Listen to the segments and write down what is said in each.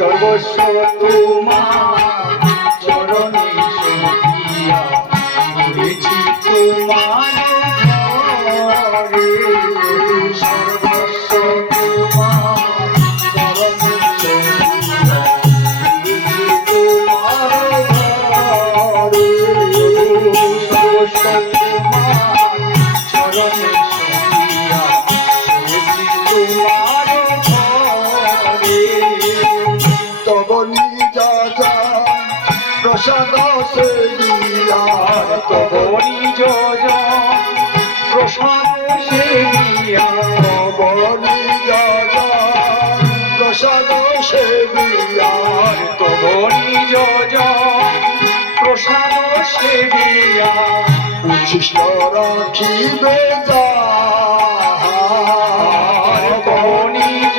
সর্বস্ব তোমার চরণে সখিয়া করেছি তোমার ঘরে সর্বস্ব তোমার চরণে সখিয়া করেছি তোমার ঘরে সর্বস্ব তোমার চরণে সখিয়া করেছি তোমার ঘরে তব নিজা প্রসাদ সেবিয়া তব নিজ প্রসাদ সেবিয়া তব নিজ প্রসাদ সেবিয়া তব নিজ প্রসাদ সেবিয়া উচ্ছিষ্ট রাখিবে যা তব নিজ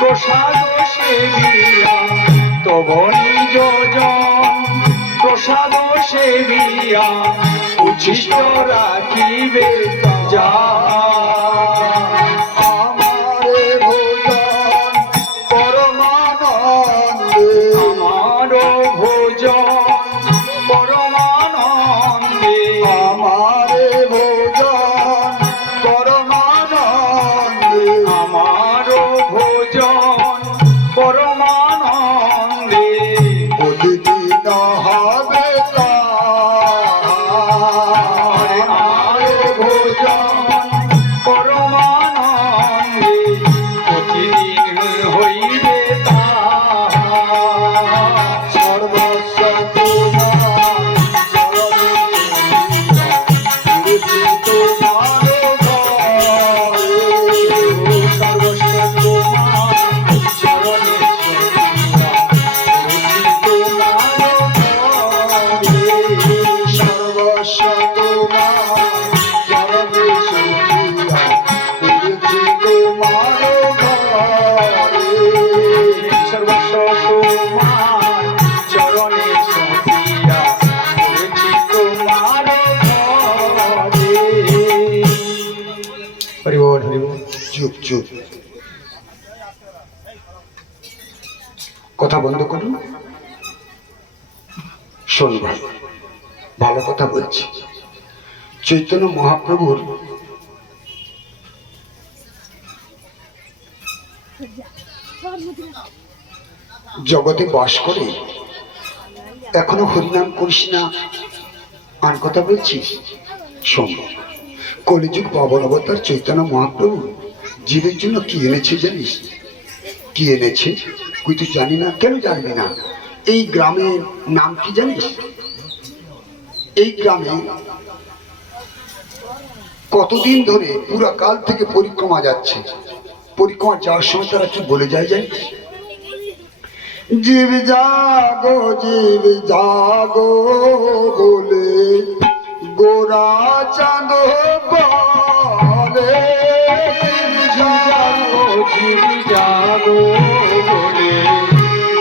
প্রসাদ সেবিয়া তব নিজ প্রসাদ সেবিয়া উচ্ছিষ্ট রাখিবে যা আমারে ভোজন পরমানন্দে আমার ভোজন পরমানন্দে আমারে ভোজন পরমানন্দে আমার ভোজন পরমানন্দে প্রতিদিন হবে তার ভোজন পরমানন্দে প্রতিদিন হইবে তার সর্বস্ব তোমার চরণে তোমার ঘরে সর্বস্ব তোমার চরণে সর্বস্ব তোমার চরণে সখিয়া করেছি তোমার ঘরে সর্বস্ব তোমার চরণে সখিয়া করেছি তোমার ঘরে হরি বল হরি বল চুপ চুপ কথা বন্ধ করুন শোন ভাই ভালো কথা বলছি চৈতন্য মহাপ্রভুর জগতে বাস করে এখনো হরিনাম করিস না আর কথা বলছিস শোন কলিযুগ পাবন অবতার চৈতন্য মহাপ্রভু জীবের জন্য কি এনেছে জানিস কি এনেছে তুই তো জানি না কেন জানবি না এই গ্রামের নাম কি জানিস এই গ্রামে কতদিন ধরে পুরা কাল থেকে পরিক্রমা যাচ্ছে পরিক্রমা যাওয়ার সময় তারা কি বলে যায় জানিস জীব জাগো বলে গোরা চাঁদ বলে জীব জাগো বলে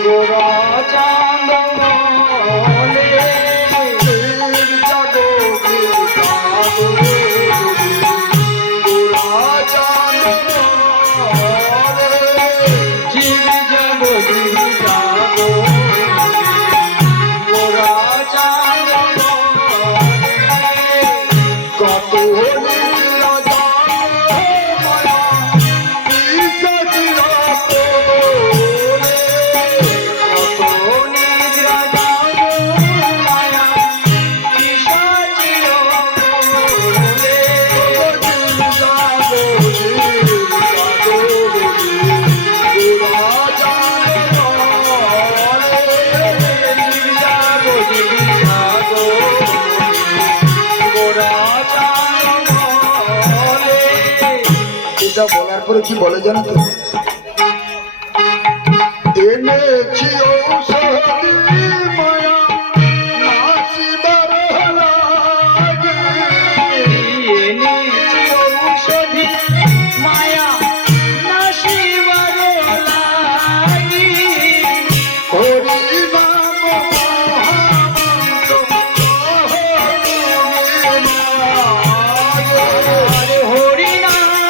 গোরা চাঁদ বলে বলার পরে কি বলে জানো তো এনেছি ঔষধি মায়া নাসিবার লাগে এনেছি ঔষধি মায়া নাসিবার লাগে হরি নাম হরি নাম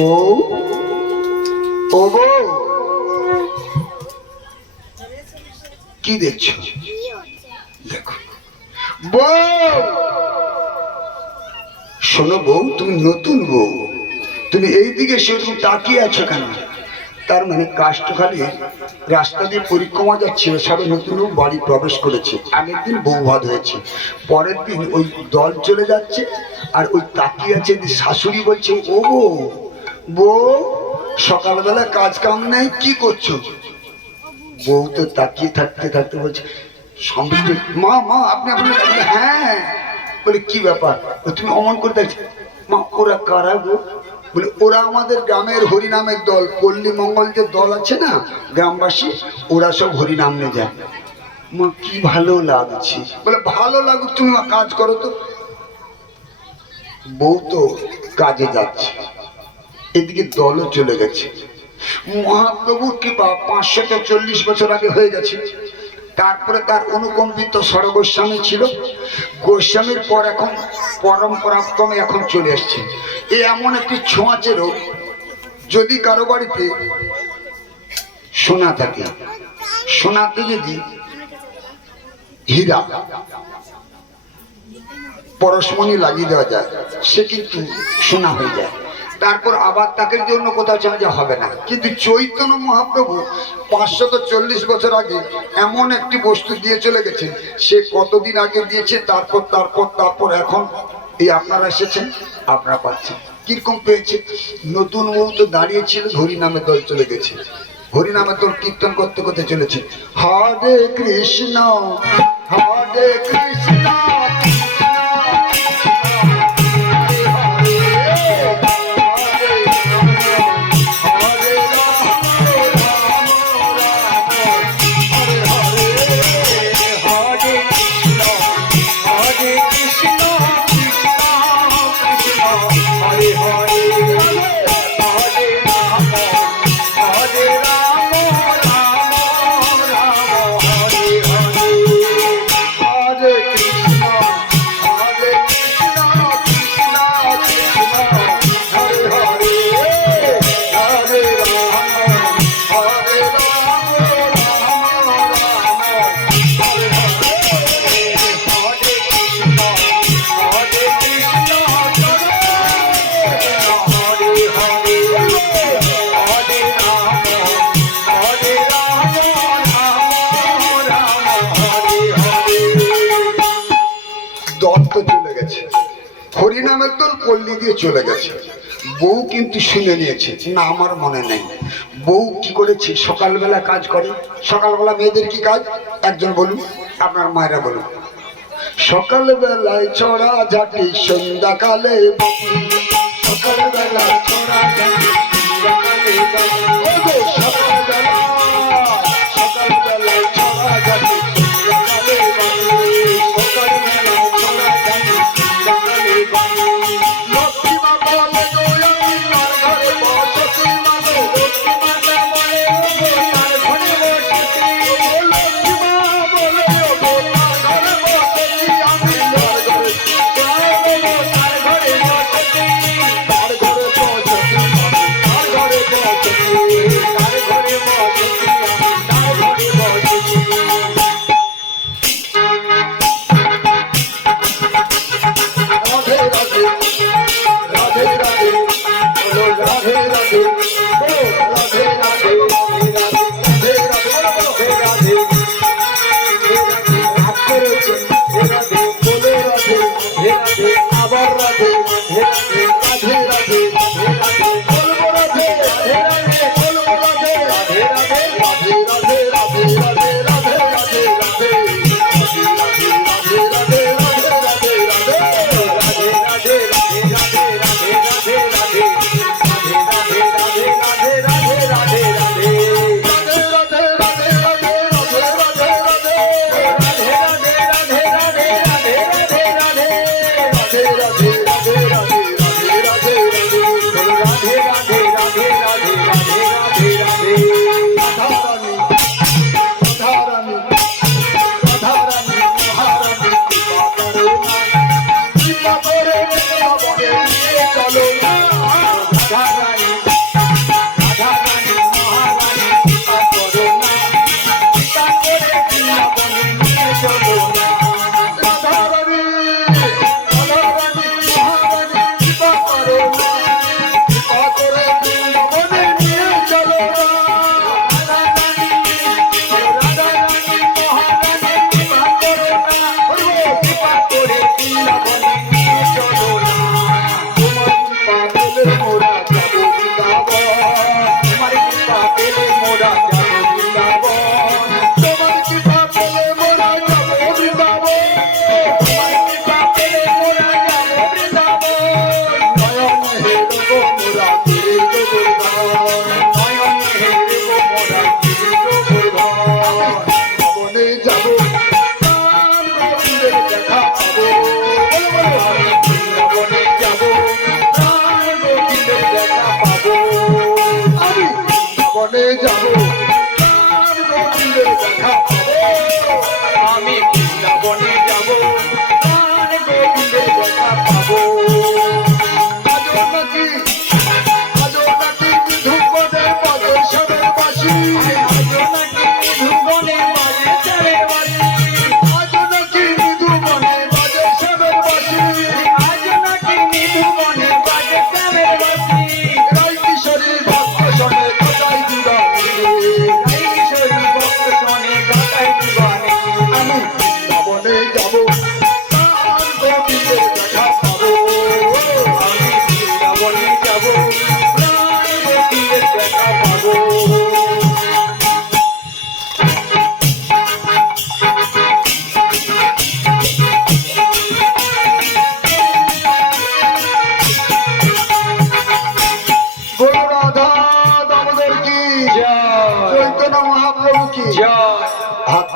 বউ, ও বউ, কি দেখছো? দেখো বউ, শোনো বউ, তুমি নতুন বউ, তুমি এইদিকে সেরকম তাকিয়ে আছো কেন? তার মানে কাষ্টখালি রাস্তা দিয়ে পরিক্রমা যাচ্ছিল, সবে নতুন বাড়ি প্রবেশ করেছে, আগের দিন বউ ভাত হয়েছে, পরের দিন ওই দল চলে যাচ্ছে, আর ওই তাকিয়ে আছে শাশুড়ি বলছে ও বউ, বউ সকালবেলা কাজ কাম নেই, কি করছো? বউ তো তাকিয়ে থাকতে থাকতে বলছে সমৃদ্ধ, মা মা আপনি আপনি, হ্যাঁ। বলে কি ব্যাপার? তুমি অমন করে দেখছো। মা ওরা কারা গো? বলে ওরা আমাদের গ্রামের হরিনামের দল, পল্লী মঙ্গল যে দল আছে না গ্রামবাসী, ওরা সব হরিনাম নিয়ে যায়। মা কি ভালো লাগছে। বলে ভালো লাগুক, তুমি কাজ করো তো। বউ তো কাজে যাচ্ছে, এদিকে দলও চলে গেছে। মহাপ্রভুর কৃপা 540 বছর আগে হয়ে গেছে। তারপরে তার অনুকম্পিত সরগোস্বামী ছিল, গোস্বামীর পর এখন পরম্পরাক্রমে এখন চলে আসছে। এ এমন একটি ছোঁয়াচে রোগ, যদি কারো বাড়িতে সোনা থাকে, সোনাতে যদি হীরা পরশমণি লাগিয়ে দেওয়া যায়, সে কিন্তু সোনা হয়ে যায়। তারপর আবার তাকে জন্য কোথাও চলে যাওয়া হবে না। কিন্তু চৈতন্য মহাপ্রভু 540 বছর আগে এমন একটি বস্তু দিয়ে চলে গেছে, সে কতদিন আগে দিয়েছে, তারপর তারপর তারপর এখন এই আপনারা এসেছেন, আপনারা পাচ্ছেন। কিরকম পেয়েছে? নতুন বউ তো দাঁড়িয়েছিল, হরিনামের দল চলে গেছে, হরিনামের দল কীর্তন করতে করতে চলেছে, হরে কৃষ্ণ হরে কৃষ্ণ হরিনামের দল পল্লী দিয়ে চলে গেছে। বউ কিন্তু শুনে নিয়েছে, না আমার মনে নেই। বউ কি করেছে? সকালবেলা কাজ করে। সকালবেলা মেয়েদের কি কাজ একজন বলুন, আপনার মায়েরা বলুন। সকালবেলায় ছড়া ঝাঁটি, সন্ধ্যাকালে সকালবেলায় ছড়া ঝাঁটি, সকালবেলায় ছড়া ঝাঁটি, চলো না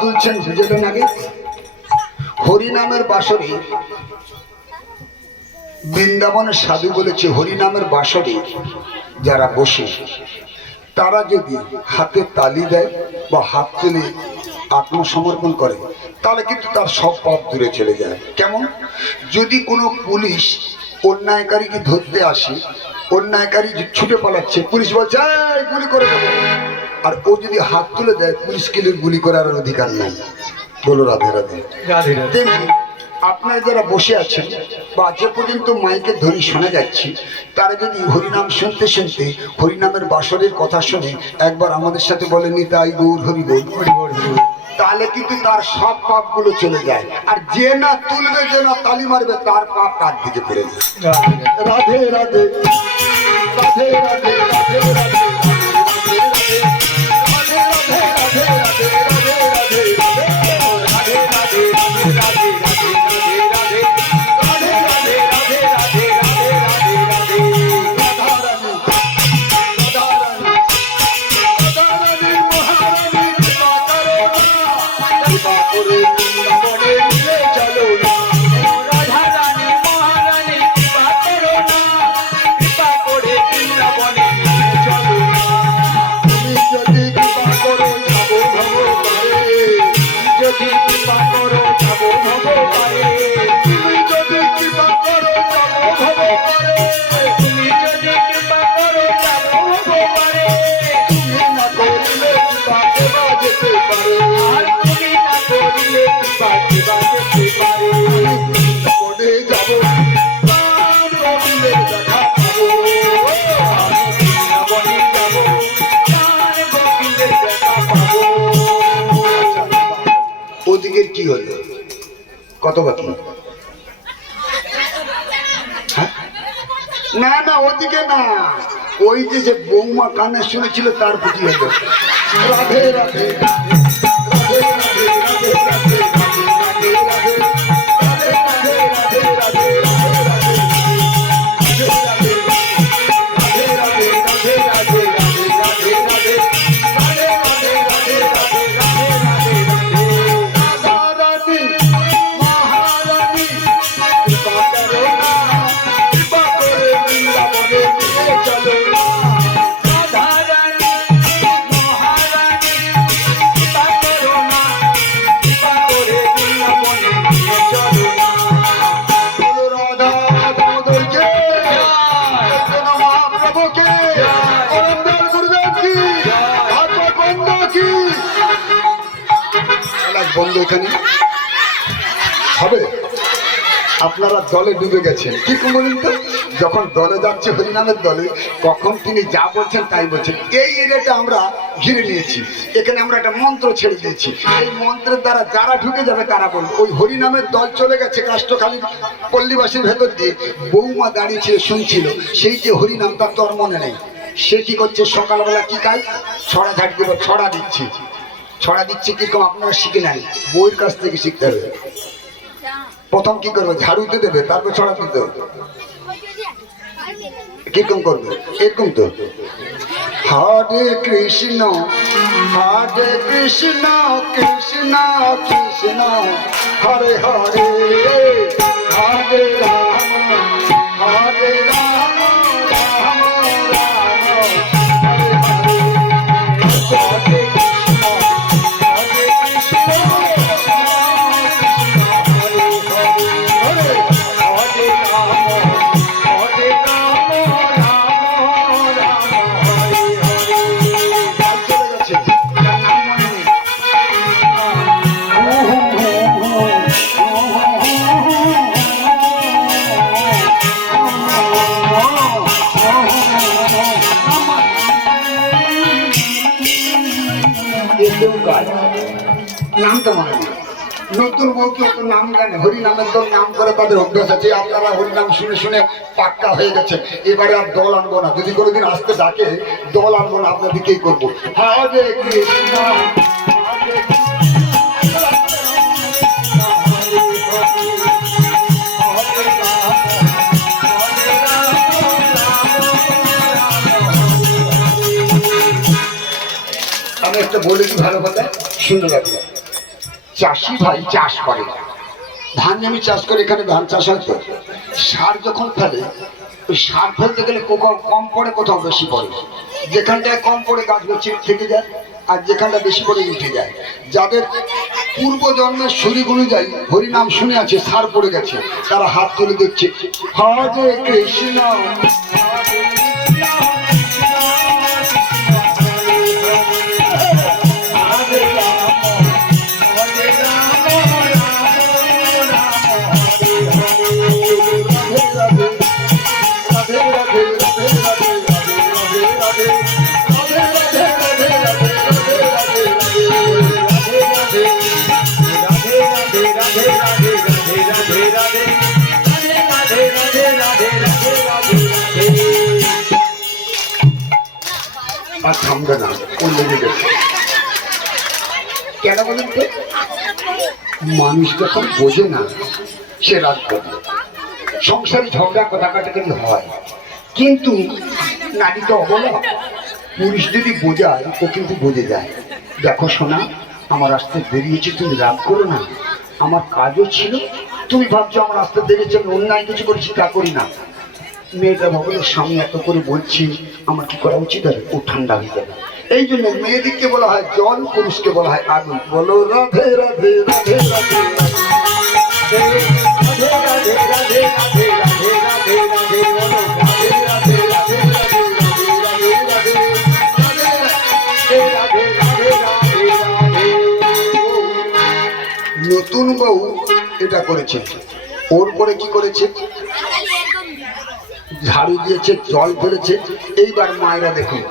তুলছেন বুঝলেন আগে? হরিনামের বাসরে বৃন্দাবনের সাধু বলেছে, হরিনামের বাসরে যারা বসে তারা যদি হাতে তালি দেয় বা হাত তুলে আত্মসমর্পণ করে তাহলে কিন্তু তার সব পাপ দূরে চলে যায়। কেমন? যদি কোনো পুলিশ অন্যায়কারীকে ধরতে আসে, অন্যায়কারী ছুটে পালাচ্ছে, পুলিশ বলছে এই গুলি করে দেবো, আর ও যদি হাত তুলে দেয় পুলিশকে গুলি করার অধিকার নেই। বলো রাধে রাধে। তেমনি আপনারা যারা বসে আছেন বা যে পর্যন্ত মাইকের ধ্বনি শোনা যাচ্ছে তারা যদি হরিনাম শুনতে শুনতে হরিনামের বাসরের কথা শুনে একবার আমাদের সাথে বলেন নিতাই গৌর হরি বল হরি বল, তাহলে কিন্তু তার সব পাপ গুলো চলে যায়। আর যে না তুলবে, যে না তালি মারবে, তার পাপ কার দিকে পড়ে যায়। রাধে রাধে রাধে রাধে রাধে রাধে ওদিকের কি হলো? কত বাকি? না না ওদিকে না, ওই যে বৌমা কানে শুনেছিল তার পুঁজি হলো। রাধে রাধে রাধে রাধে রাধে রাধে রাধে রাধে বন্ধু এখানে হবে। আপনারা দলে ডুবে গেছেন, কি বলুন তো? যখন দলে যাচ্ছে হরিনামের দলে, কখন তিনি যা বলছেন তাই বলছেন। এই এরিয়াটা আমরা ঘিরে নিয়েছি, এখানে আমরা একটা মন্ত্র ছেড়ে দিয়েছি। এই মন্ত্রের দ্বারা যারা ঢুকে যাবে তারা বলবে। ওই হরিনামের দল চলে গেছে কাষ্টখালী পল্লীবাসীর ভেতর দিয়ে, বৌমা দাঁড়িয়েছিল শুনছিল, সেই যে হরিনাম তার তোর মনে নেই। সে কি করছে, সকালবেলা কি কাজ, ছড়া ঝাড় দেব, ছড়া দিচ্ছি। ছড়া দিচ্ছে কিরকম আপনারা শিখে নেন, বইয়ের কাছ থেকে শিখতে হবে। প্রথম কি করবে, ঝাড়ুতে দেবে, তারপর ছড়া দিতে হবে। কিরকম করবে, এরকম তো। হরে কৃষ্ণ কৃষ্ণ কৃষ্ণ হরে হরে, হরে রাম হরে রাম রাম রাম হরে হরে। হরে নাম তো মনে নেই, নতুন বউকে অত নাম জানে, হরিনামের দল নাম করে তাদের অভ্যাস আছে। আপনারা হরিনাম শুনে শুনে পাক্কা হয়ে গেছে, এবারে আর দল আনবো না। যদি কোনোদিন আসতে ডাকে দল আনবো না, আপনাদেরকেই করবো। হরে কৃষ্ণ হরে আমি একটা বলে কি ভালো কথা শুনে রাখবো। চাষি ভাই চাষ করে, ধান জমি চাষ করে, এখানে ধান চাষ হয় তো সার যখন ফেলে, ওই সার ফেলতে গেলে কোথাও কম পড়ে কোথাও বেশি পড়ে, যেখানটায় কম পড়ে গাছগুলো থেকে যায় আর যেখানটা বেশি পড়ে উঠে যায়। যাদের পূর্ব জন্মের শরীর অনুযায়ী হরিনাম শুনে আছে সার পড়ে গেছে, তারা হাত তুলে দেখছে হরে কৃষ্ণ আর থামবে না, ও লেগে গেছে। কেন বলেন তো? মানুষ যখন বোঝে না সে রাগ করে, সংসারে ঝগড়া কথা কাটাকাটি হয়, কিন্তু নারী তো অবলা, পুরুষ যদি বোঝায় ও কিন্তু বুঝে যায়। দেখো সোনা, আমার আসতে বেরিয়েছে, তুমি রাগ করো না, আমার কাজও ছিল, তুমি ভাবছো আমার আসতে বেরিয়েছে আমি অন্যায় কিছু করেছি, তা করি না। মেয়েটা ভগবানের সামনে এত করে বলছি, আমার কি করা উচিত হবে? ও ঠান্ডা হয়ে যাবে। এই জন্য মেয়েদিককে বলা হয় জল, পুরুষকে বলা হয় আগুন। বলো রাধে রাধে রাধে রাধে নতুন বউ এটা করেছে, ওর পরে কি করেছে? ঝাড়ু দিয়েছে, জল ফেলেছে। এইবার মায়েরা দেখুন,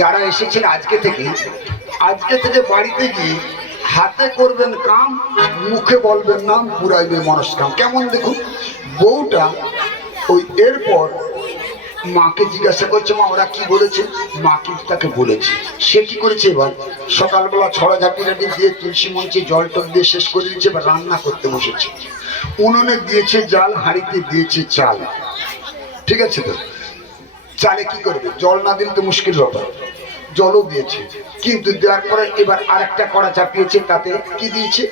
যারা এসেছেন আজকে থেকে বাড়িতে গিয়ে হাতে করবেন কাম, মুখে বলবেন নাম, পুরাইবে মনস্কাম। কেমন দেখুন, বউটা ওই এরপর মাকে জিজ্ঞাসা করছে, মা ওরা কি বলেছে? মা কিন্তু তাকে বলেছে। সে কি করেছে? এবার সকালবেলা ছড়াঝাঁটি রাটি দিয়ে তুলসী মঞ্চে জল টক দিয়ে শেষ করে দিয়েছে, এবার রান্না করতে বসেছে। উনুনে দিয়েছে জাল, হাঁড়িতে দিয়েছে চাল, ঠিক আছে তো? চালে কি করবে? জল না দিলে তো মুশকিল ব্যাপার, জলও দিয়েছে, কিন্তু দেওয়ার পরে এবার আরেকটা কড়া চাপিয়েছে, তাতে কি দিয়েছে?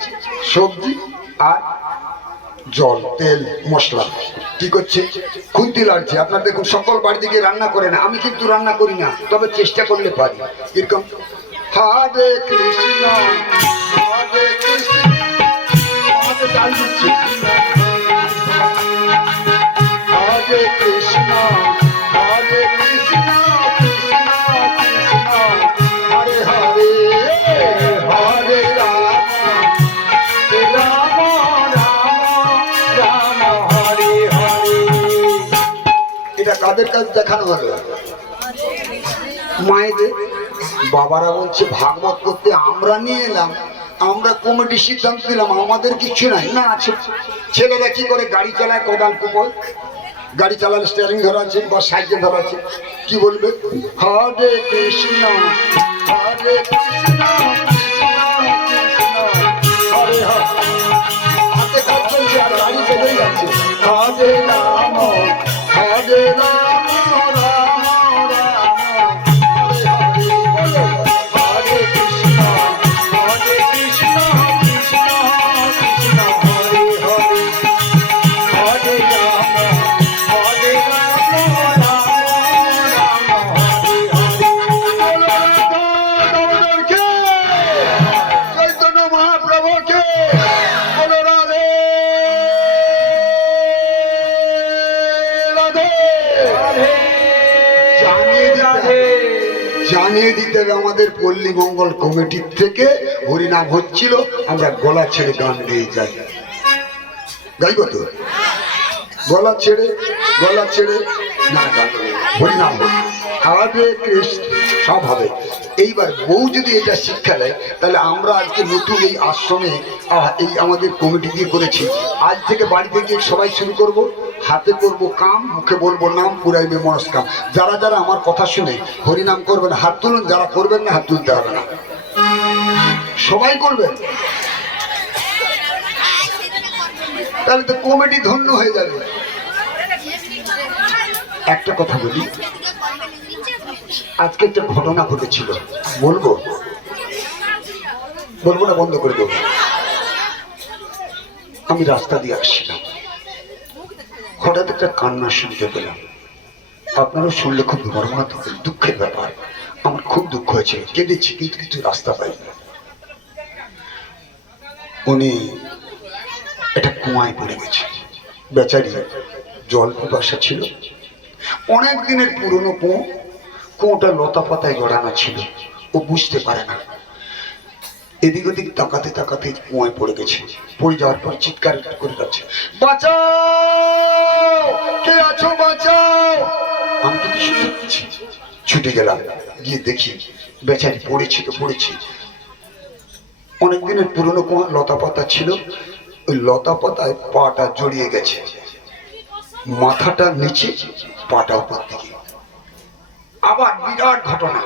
সবজি আর জল, তেল, মশলা। কি করছে? খুন্তি লাগছে। আপনার দেখুন, সকল বাড়ি দিকে রান্না করে না, আমি কিন্তু রান্না করি না, তবে চেষ্টা করলে পারি। এরকম হরে কৃষ্ণ হরে কৃষ্ণ, আমাকে ডাল দিচ্ছে হরে কৃষ্ণ হরে কৃষ্ণ কৃষ্ণ কৃষ্ণ হরে হরে হরে রাম রাম রাম রাম হরে হরে। এটা কাদের কাছে দেখানো হলো? মায়েদের। বাবারা বলছে ভাগবত করতে আমরা নিয়ে এলাম, আমরা কমিটির সিদ্ধান্ত দিলাম, আমাদের কিছু নাই। না আছে। ছেলেরা কি করে? গাড়ি চালায় কোদাল কুপোয়, গাড়ি চালালে স্টিয়ারিং ধরা আছে বা সাইকেল ধরা আছে, কি বলবে? হরে কৃষ্ণ হরে কৃষ্ণ কৃষ্ণ কৃষ্ণ হরে হরে, হাতে কাজ চলছে আর গাড়ি চলেই যাচ্ছে। হরে রাম হরে রাম রাম রাম হরে হরে, বলো হরে কৃষ্ণ হরে কৃষ্ণ কৃষ্ণ কৃষ্ণ হরে হরে হরে রাম হরে রাম রাম রাম হরে হরে। বলো রাধা দামোদরকে, চৈতন্য মহাপ্রভুকে, বলো রাধে রাধে রাধে। জানিয়ে দিতে হবে আমাদের পল্লী মঙ্গল কমিটির থেকে হরিনাম হচ্ছিল, আমরা গলা ছেড়ে গান গেয়ে যাই। গাইব তো? গলা ছেড়ে না, গান হরিনাম হরে কৃষ্ণ সব হবে। এইবার বউ যদি এটা শিক্ষা দেয়, তাহলে আমরা আজকে নতুন এই আশ্রমে এই আমাদের কমিটি দিয়ে করেছি, আজ থেকে বাড়িতে গিয়ে সবাই শুরু করব, হাতে করব কাম, মুখে বলবো নাম, পুরাইবে মনস্কাম। যারা যারা আমার কথা শুনে হরিনাম করবেন হাত তুলুন, যারা করবেন না হাত তুলতে হবে না, সবাই করবেন, তাহলে তো কমিটি ধন্য হয়ে যাবে। একটা কথা বলি, আজকে একটা ঘটনা ঘটেছিল, বলবো না বন্ধ করে দেবো? আমি রাস্তা দিয়ে আসছিলাম, হঠাৎ একটা কান্না শুনতে পেলাম। আপনারা শুনলে খুব মর্মাহত হবেন, দুঃখের ব্যাপার। আমার খুব দুঃখ হয়েছে, কেঁদেছি কিন্তু কিছু রাস্তা পাইনি। উনি একটা কুয়ায় পড়ে গেছে, বেচারি জল পিপাসা ছিল, অনেক দিনের পুরনো কুয়ো, কুয়োটা লতা পাতায় জড়ানো ছিল, ও বুঝতে পারে না। এদিক ওদিক তাকাতে তাকাতে কুয়ায় পড়ে গেছে। পড়ে যাওয়ার পর চিৎকার করে যাচ্ছে, বাঁচাও, কে আছো বাঁচাও। আমি কিন্তু শুনতে পাচ্ছি, ছুটে গেলাম, গিয়ে দেখি বেচারি পড়েছি তো পড়েছি। অনেক দিনের পুরনো কুয়া, লতা পাতা ছিল, ওই লতা পাতায় পাটা জড়িয়ে গেছে, মাথাটা নিচে, পাটা উপর দিকে। আবার বিরাট ঘটনা,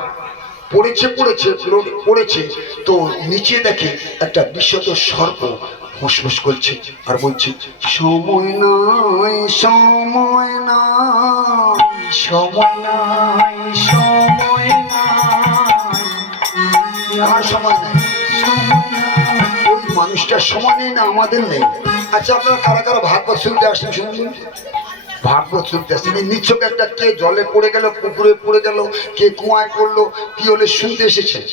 পড়েছে পড়েছে পড়েছে তো নিচে দেখে একটা বিষধর সর্প ফুসফুস করছে আর বলছে, সময় নাই সময় নাই সময় নাই সময় নাই, আর সময় নাই। ওই মানুষটার সময় নেই না, আমাদের নেই। আচ্ছা, আপনারা কারা কারা ভাগবত শুনতে আসছেন শুনুন? ভাগবত শুনতে আসছেন। নিছক একটা কে জলে পড়ে গেল, পুকুরে পড়ে গেল, কে কুয়ায় পড়লো, কি হলে শুনতে এসেছেন?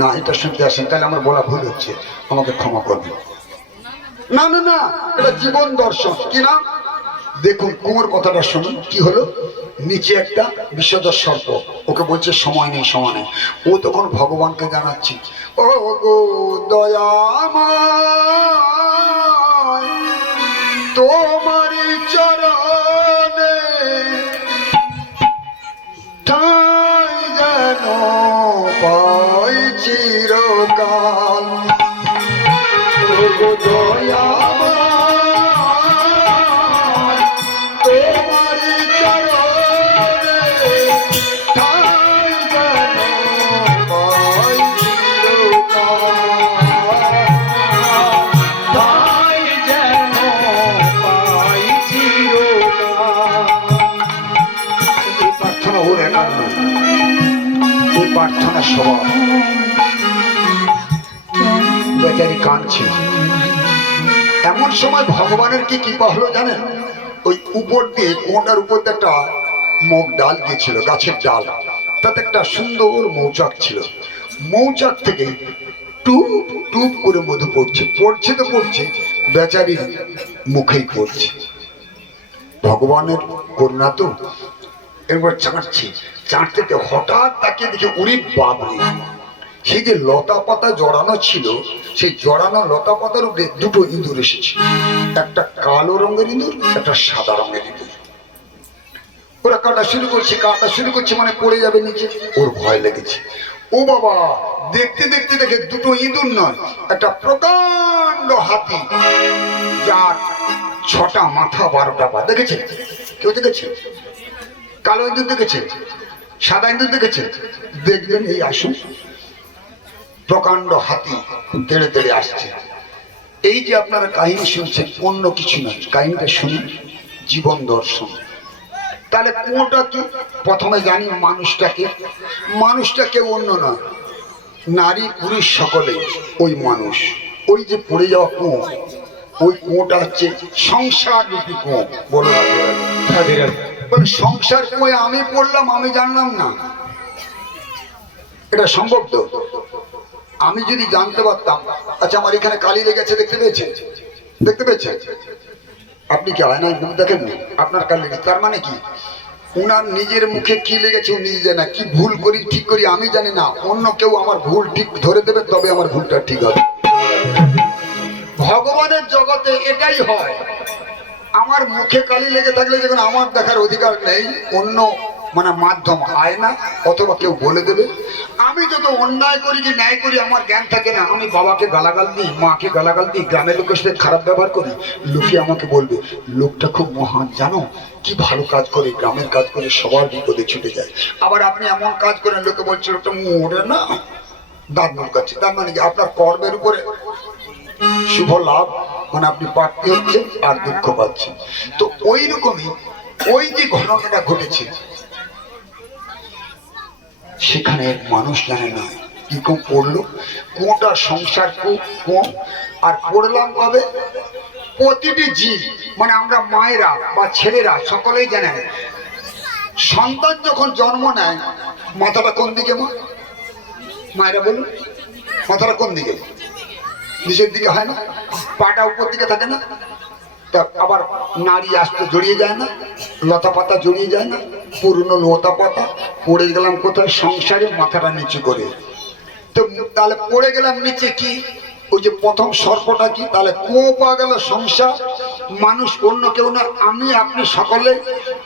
না, এটা শুনতে আসেন, তাহলে আমার বলা ভুল হচ্ছে, আমাকে ক্ষমা করবেন। না না না, এটা জীবন দর্শন। কি না, দেখুন কুয়োর কথাটা শুনুন। কি হলো, নিচে একটা বিষধর সর্প, ওকে বলছে সময় নেই সময় নেই। ও তখন ভগবানকে জানাচ্ছে, ও গো দয়াময়, তোমার চরণে ঠাই যেন পাই চিরকাল। ও গো দয়াময়, তোমার চরণে ঠাই যেন পাই প্রার্থনা স্বভাব। বেচারি কাঁদছে। এমন সময় ভগবানের কি কৃপা হলো জানেন, ওই উপর দিয়ে কোনটার উপর দিয়ে একটা মুগ ডাল গিয়েছিল, গাছের ডাল, তাতে একটা সুন্দর মৌচাক ছিল। মৌচাক থেকে টুপ টুপ করে মধু পড়ছে, পড়ছে তো পড়ছে, বেচারির মুখেই পড়ছে। ভগবানের করুণা তো। এবার চাঁটছে, চাঁটতে হঠাৎ তাকিয়ে দেখে, উড়ি বাবরে, সেই যে লতা পাতা জড়ানো ছিল, সেই জড়ানো লতা পাতার উপরে দুটো ইঁদুর এসেছে, একটা কালো রঙের ইঁদুর, একটা সাদা রঙের ইঁদুর। ওরা কাটা শুরু করছে, কাটা শুরু করছে, মানে পড়ে যাবে নিচে। ওর ভয় লেগেছে। ও বাবা, দেখতে দেখতে দেখে দুটো ইঁদুর নয়, একটা প্রকাণ্ড হাতি, যার 6টা মাথা 12টা পা। দেখেছে কেউ? দেখেছে? কালো ইঁদুর দেখেছে? সাদা ইঁদুর দেখেছে? দেখবেন, এই আসুন, প্রকাণ্ড হাতি তেড়ে তেড়ে আসছে। এই যে আপনারা কাহিনী শুনছেন, অন্য কিছু নয়, কাহিনীটা শুনুন, জীবন দর্শন। তাহলে কোনটা কি? প্রথমে জানি মানুষটাকে, মানুষটাকে অন্য নয়, নারী পুরুষ সকলে ওই মানুষ। ওই যে পড়ে যাওয়া কুয়ো, ওই কুয়োটা হচ্ছে সংসার রূপী কুয়ো। বলো বলে, সংসার কুয়োয় আমি পড়লাম, আমি জানলাম না। এটা সম্ভব তো? আমি যদি জানতে পারতাম। আচ্ছা, আমার এখানে কালি লেগেছে, দেখতে পেয়েছেন? দেখতে পেয়েছেন? আপনি কি আয়নায় মুখ দেখেননি? আপনার কালি লেগেছে, তার মানে কি? উনার নিজের মুখে কি লেগেছে উনি জানে না। কি ভুল করি ঠিক করি আমি জানি না, অন্য কেউ আমার ভুল ঠিক ধরে দেবে, তবে আমার ভুলটা ঠিক হবে। ভগবানের জগতে এটাই হয়। আমার মুখে কালি লেগে থাকলে যখন আমার দেখার অধিকার নেই, অন্য মানে মাধ্যম আয়না অথবা কেউ বলে দেবে। আমি যত অন্যায় করি কি ন্যায় করি আমার জ্ঞান থাকে না। আমি বাবাকে গালাগাল দিই, মাকে গালাগাল দিই, গ্রামের লোকের সাথে খারাপ ব্যবহার করি, লোকে আমাকে বলবে লোকটা খুব মহান, জানো কি ভালো কাজ করে, গ্রামের কাজ করে, সবার বিপদে ছুটে যায়। আবার আপনি এমন কাজ করেন, লোকে বলছে লোকটা মোড়ে না, দাঁত মুরকাচ্ছে। তার মানে কি আপনার কর্মের উপরে শুভ লাভ, মানে আপনি প্রাপ্তি হচ্ছে আর দুঃখ পাচ্ছেন। তো ওই রকমই ওই যে ঘটনাটা ঘটেছে, সেখানে মানুষ জানে না, কি কম পড়লো, কোটা সংসার কম। আর পড়লাম কবে? প্রতিটি জীব মানে আমরা মায়েরা বা ছেলেরা সকলেই জানেন, সন্তান যখন জন্ম নেয় মাথাটা কোন দিকে? মা মায়েরা বলুন, মাথাটা কোন দিকে? নিচের দিকে হয় না? পাটা উপর দিকে থাকে না? তা আবার নারী আসতে জড়িয়ে যায় না? লতা পাতা জড়িয়ে যায় না? পুরনো লতা পাতা। পড়ে গেলাম কোথায়? সংসারে, মাথাটা নিচু করে। তো তাহলে পড়ে গেলাম নিচে কি? ওই যে প্রথম সর্পটা কি? তাহলে পাওয়া গেল সংসার, মানুষ, অন্য কেউ না, আমি আপনি সকলে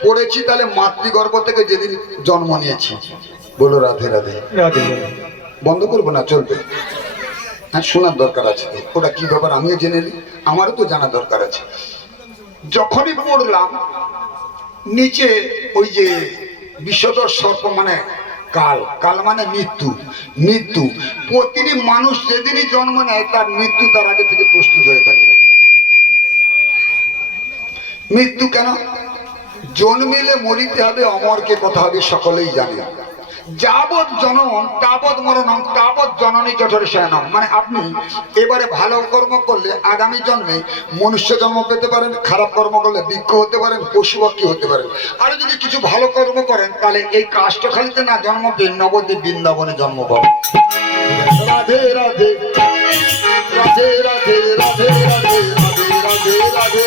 পড়েছি। তাহলে মাতৃগর্ভ থেকে যেদিন জন্ম নিয়েছি। বলো রাধে রাধে। রাধে। বন্ধ করবো না? চলবে? হ্যাঁ, শোনার দরকার আছে। ওটা কি ব্যাপার আমিও জেনে নিই, আমারও তো জানা দরকার আছে। যখনই পড়লাম নিচে ওই যে বিষধর সর্প মানে কাল, কাল মানে মৃত্যু, মৃত্যু। প্রতিটি মানুষ যেদিনই জন্ম নেয় তার মৃত্যু তার আগে থেকে প্রস্তুত হয়ে থাকে। মৃত্যু কেন? জন্মিলে মরিতে হবে, অমরকে কথা হবে, সকলেই জানে। যাবৎ জনম তাবৎ মরণম তাবৎ জননী জঠরে শয়নম। মানে আপনি এবারে ভালো কর্ম করলে আগামী জন্মে মনুষ্য জন্ম পেতে পারেন, খারাপ কর্ম করলে বৃক্ষ হতে পারেন, পশু পাখি হতে পারেন। আর যদি কিছু ভালো কর্ম করেন তাহলে এই কাষ্ঠখালিতে না জন্ম পেয়ে নবদ্বীপ বৃন্দাবনে জন্ম পাবেন। রাধে রাধে রাধে রাধে রাধে রাধে রাধে রাধে রাধে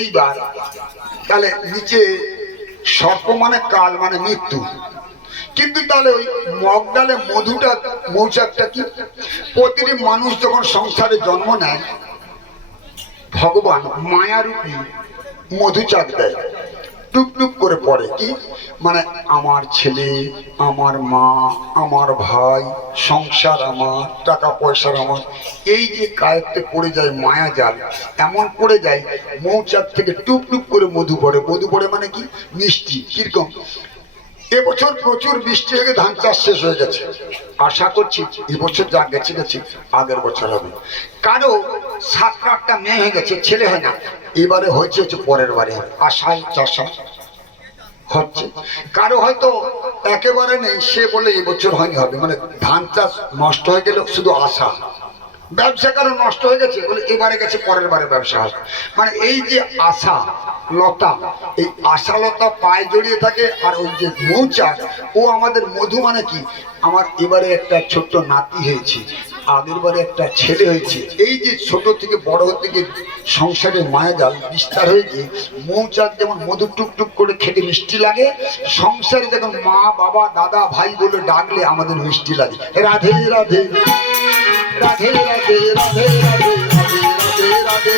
এইবার তাহলে নিচে সর্প মানে কাল মানে মৃত্যু। কিন্তু তাহলে ওই মগডালে মধুটা, মৌচাকটা কি? প্রতিটি মানুষ যখন সংসারে জন্ম নেয় ভগবান মায়ারূপী মধুচাক দেয়, টুপ টুপ করে পড়ে। কি মানে? আমার ছেলে, আমার মা, আমার ভাই, সংসার আমার, টাকা পয়সার আমার, এই যে কায়ত্তে পড়ে যায় মায়া জাল, এমন পড়ে যায় মৌচাক থেকে টুপ টুপ করে মধু পড়ে। মধু পড়ে মানে কি? মিষ্টি। কিরকম? এবছর প্রচুর বৃষ্টি হয়ে ধান চাষ শেষ হয়ে গেছে। আশা করছি এবছর যা গেছে গেছে, আগের বছর হবে। কারো 7-8টা মেয়ে হয়ে গেছে, ছেলে হয় না, এবারে হয়েছে পরের বারে, আশায় চাষা হচ্ছে। কারো হয়তো একেবারে নেই, সে বলে এবছর হয়নি, হবে। মানে ধান চাষ নষ্ট হয়ে গেল, শুধু আশা। ব্যবসা কারো নষ্ট হয়ে গেছে, বলে এবারে গেছে পরের বারে ব্যবসা হবে। মানে এই যে আশা লতা, এই আশা লতা পায়ে জড়িয়ে থাকে। আর ওই যে মৌচাক, ও আমাদের মধু। মানে কি? আমার এবারে একটা ছোট্ট নাতি হয়েছে, আগের বারে একটা ছেলে হয়েছে। এই যে ছোট থেকে বড় হতে গিয়ে সংসারের মায়াজাল বিস্তার হয়ে গিয়ে মৌচাক যেমন মধু টুকটুক করে খেতে মিষ্টি লাগে, সংসারে যখন মা বাবা দাদা ভাই বলে ডাকলে আমাদের মিষ্টি লাগে। রাধে রাধে রাধে রাধে রাধে রাধে রাধে রাধে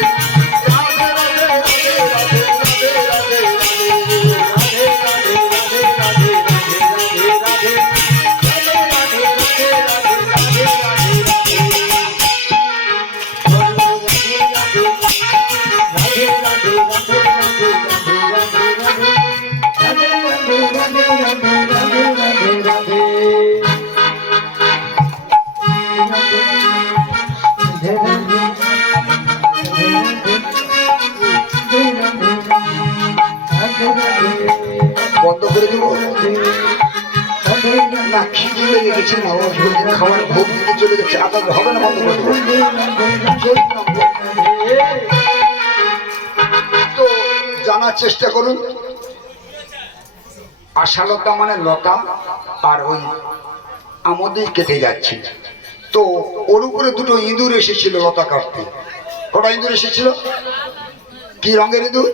বন্ধ করে দেবো না? খিদে লেগে গেছে না, খাবার ভোগ দিতে চলে গেছে, আপনার হবে না? বন্ধ করে দেবো। তো জানার চেষ্টা করুন। আশালতা মানে লতা, আর ওই আমোদেই কেটে যাচ্ছে। তো ওর উপরে দুটো ইঁদুর এসেছিল লতা কাটতে। কটা ইঁদুর এসেছিল? কি রঙের ইঁদুর?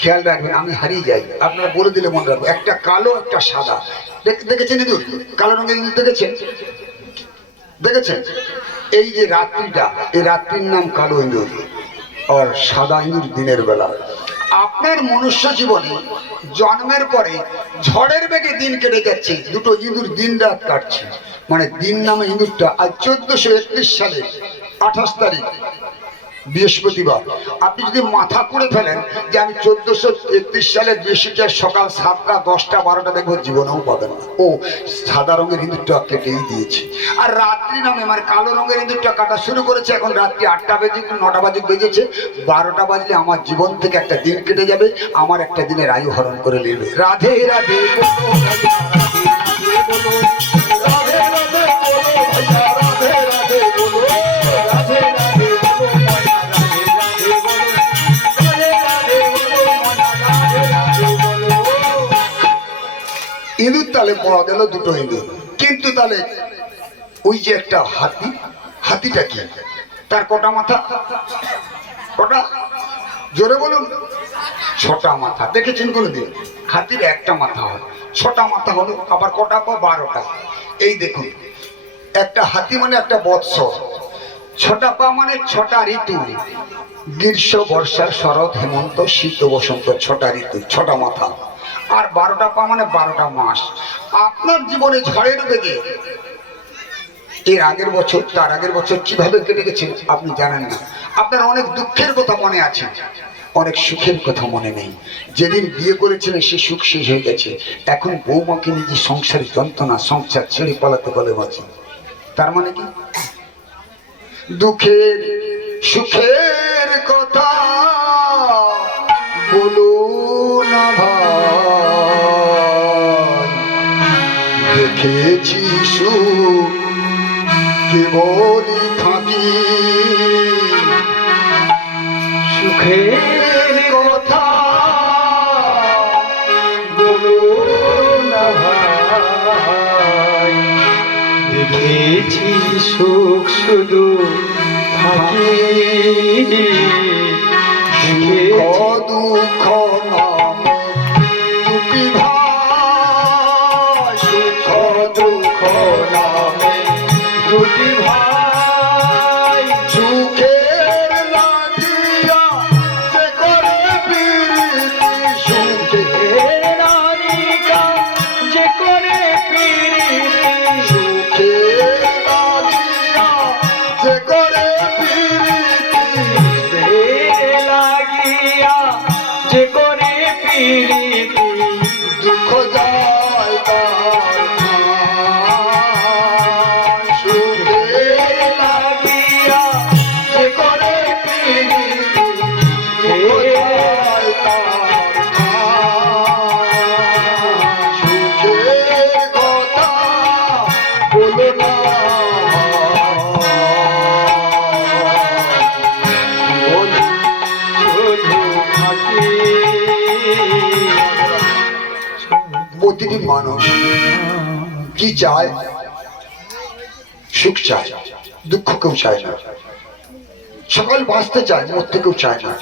খেয়াল রাখবেন, আমি হারিয়ে যাই, আপনারা বলে দিলে মনে রাখবো। একটা কালো, একটা সাদা। দেখেছেন ইঁদুর? কালো রঙের ইঁদুর দেখেছেন? দেখেছেন? এই যে রাত্রিটা, এই রাত্রির নাম কালো ইঁদুর, আর সাদা ইঁদুর দিনের বেলা। আপনার মনুষ্য জীবনে জন্মের পরে ঝড়ের বেগে দিন কেটে যাচ্ছে, দুটো ইঁদুর দিন রাত কাটছে। মানে দিন নামে ইঁদুরটা আজ 1431 সালের 28 তারিখ বৃহস্পতিবার। আপনি যদি মাথা করে ফেলেন যে আমি 1431 সালের 22 সকাল 7টা 10টা 12টা দেখবো, জীবনেও পাবেন না। ও সাদা রঙের ইঁদুরটা কেটেই দিয়েছে। আর রাত্রি নামে মানে কালো রঙের ইঁদুরটা কাটা শুরু করেছে। এখন রাত্রি 8টা বেজে 9টা বাজে বেজেছে, 12টা বাজলে আমার জীবন থেকে একটা দিন কেটে যাবে, আমার একটা দিনের আয়ু হরণ করে নেবে। রাধে রাধে বলো, রাধে রাধে বলো, রাধে রাধে বলো ভাইয়া, রাধে রাধে বলো, রাধে রাধে বলো ময়না, রাধে রাধে বলো, রাধে রাধে বলো ময়না, রাধে রাধে বলো। ইঁদুর তালে পাওয়া গেল দুটো ইঁদুর, কিন্তু তাহলে ওই যে একটা হাতি, হাতিটা কি, তার কটা মাথা? কটা? জোরে বলুন। 6টা মাথা। দেখেছেন কোনোদিন? হাতির একটা মাথা হয়, 6টা মাথা হলো। আবার কটা পা? 12টা। এই দেখুন, একটা হাতি মানে একটা বৎসর, 6টা পা মানে 6টা ঋতু, গ্রীষ্ম বর্ষা শরৎ হেমন্ত শীত বসন্ত, 6টা ঋতু, 6টা মাথা। আর 12টা পা মানে 12টা মাস। আপনার জীবনে ঝড়ের বেগে এর আগের বছর, তার আগের বছর কিভাবে কেটে গেছে আপনি জানেন না। আপনার অনেক দুঃখের কথা মনে আছে, অনেক সুখের কথা মনে নেই। যেদিন বিয়ে করেছিলেন সে সুখ শেষ হয়ে গেছে। এখন বৌমাকে নিজে সংসারের যন্ত্রণা, সংসার ছেড়ে পালাতে বলে বাঁচি। তার মানে কি? দুঃখের সুখের কথা বলো না ভাই, দেখেছি সুখ কেবলই থাকি, সুখের কথা বলো না ভাই, দেখেছি সুখ শুধু থাকি, দুঃখ নামে দুটি ভাই, সুখ দুঃখ নামে দুটি ভাই, সুখের লাগিয়া যে করে প্রীতি, সুখের লাগিয়া যে করে প্রীতি, সুখের লাগিয়া যে করে প্রীতি, লাগিয়া যে করে প্রীতি, দুঃখ যায় তার ঠাঁই, সুখের লাগিয়া যে করে প্রীতি, দুঃখ যায় তার ঠাঁই, সুখের কথা বলো না প্রতিটি মানুষ কি চায়? সুখ চায়, দুঃখ কেউ চায় না। সকাল বাঁচতে চায়, মরতে কেউ চায় না।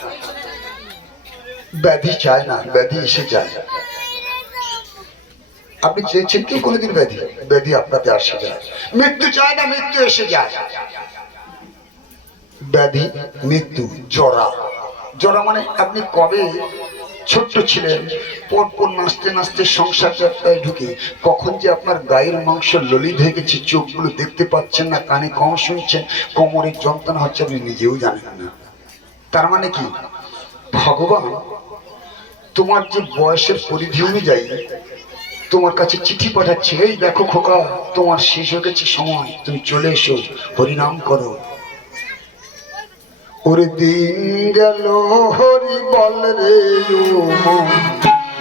ব্যাধি চায় না, ব্যাধি এসে যায়। আপনি চেয়েছেন কি কোনোদিন ব্যাধি? ব্যাধি আপনাতে আসে যায়। মৃত্যু চায় না, মৃত্যু এসে যায়। ব্যাধি, মৃত্যু, জরা। জরা মানে আপনি কবে ছোট্ট ছিলেন, পরপর নাচতে নাচতে সংসার যাত্রায় ঢুকে কখন যে আপনার গায়ের মাংস ললিত হয়ে গেছে, চোখগুলো দেখতে পাচ্ছেন না, কানে কম শুনছেন, কোমরের যন্ত্রণা হচ্ছে, আপনি নিজেও জানেন না। তার মানে কি? ভগবান তোমার যে বয়সের পরিধি অনুযায়ী তোমার কাছে চিঠি পাঠাচ্ছে, এই দেখো খোকা, তোমার শেষ হয়ে গেছে সময়, তুমি চলে এসো, হরিনাম করো। ওরে দিন গেল হরি বল রে ও মন,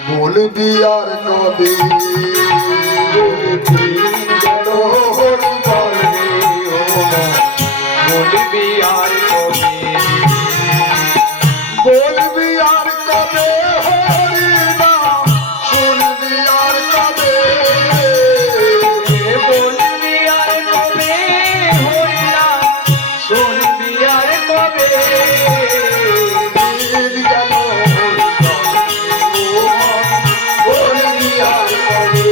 বলবি আর কবে? ওরে দিন গেল হরি বল রে ও মন, বলবি আর কবে? বলবি আর কবে হরি নাম, শুনবি আর কবে? বলবি আর কবে হরি নাম, শুনবি আর কবে? দিন গেল হরি বল, বলবি আর কবে?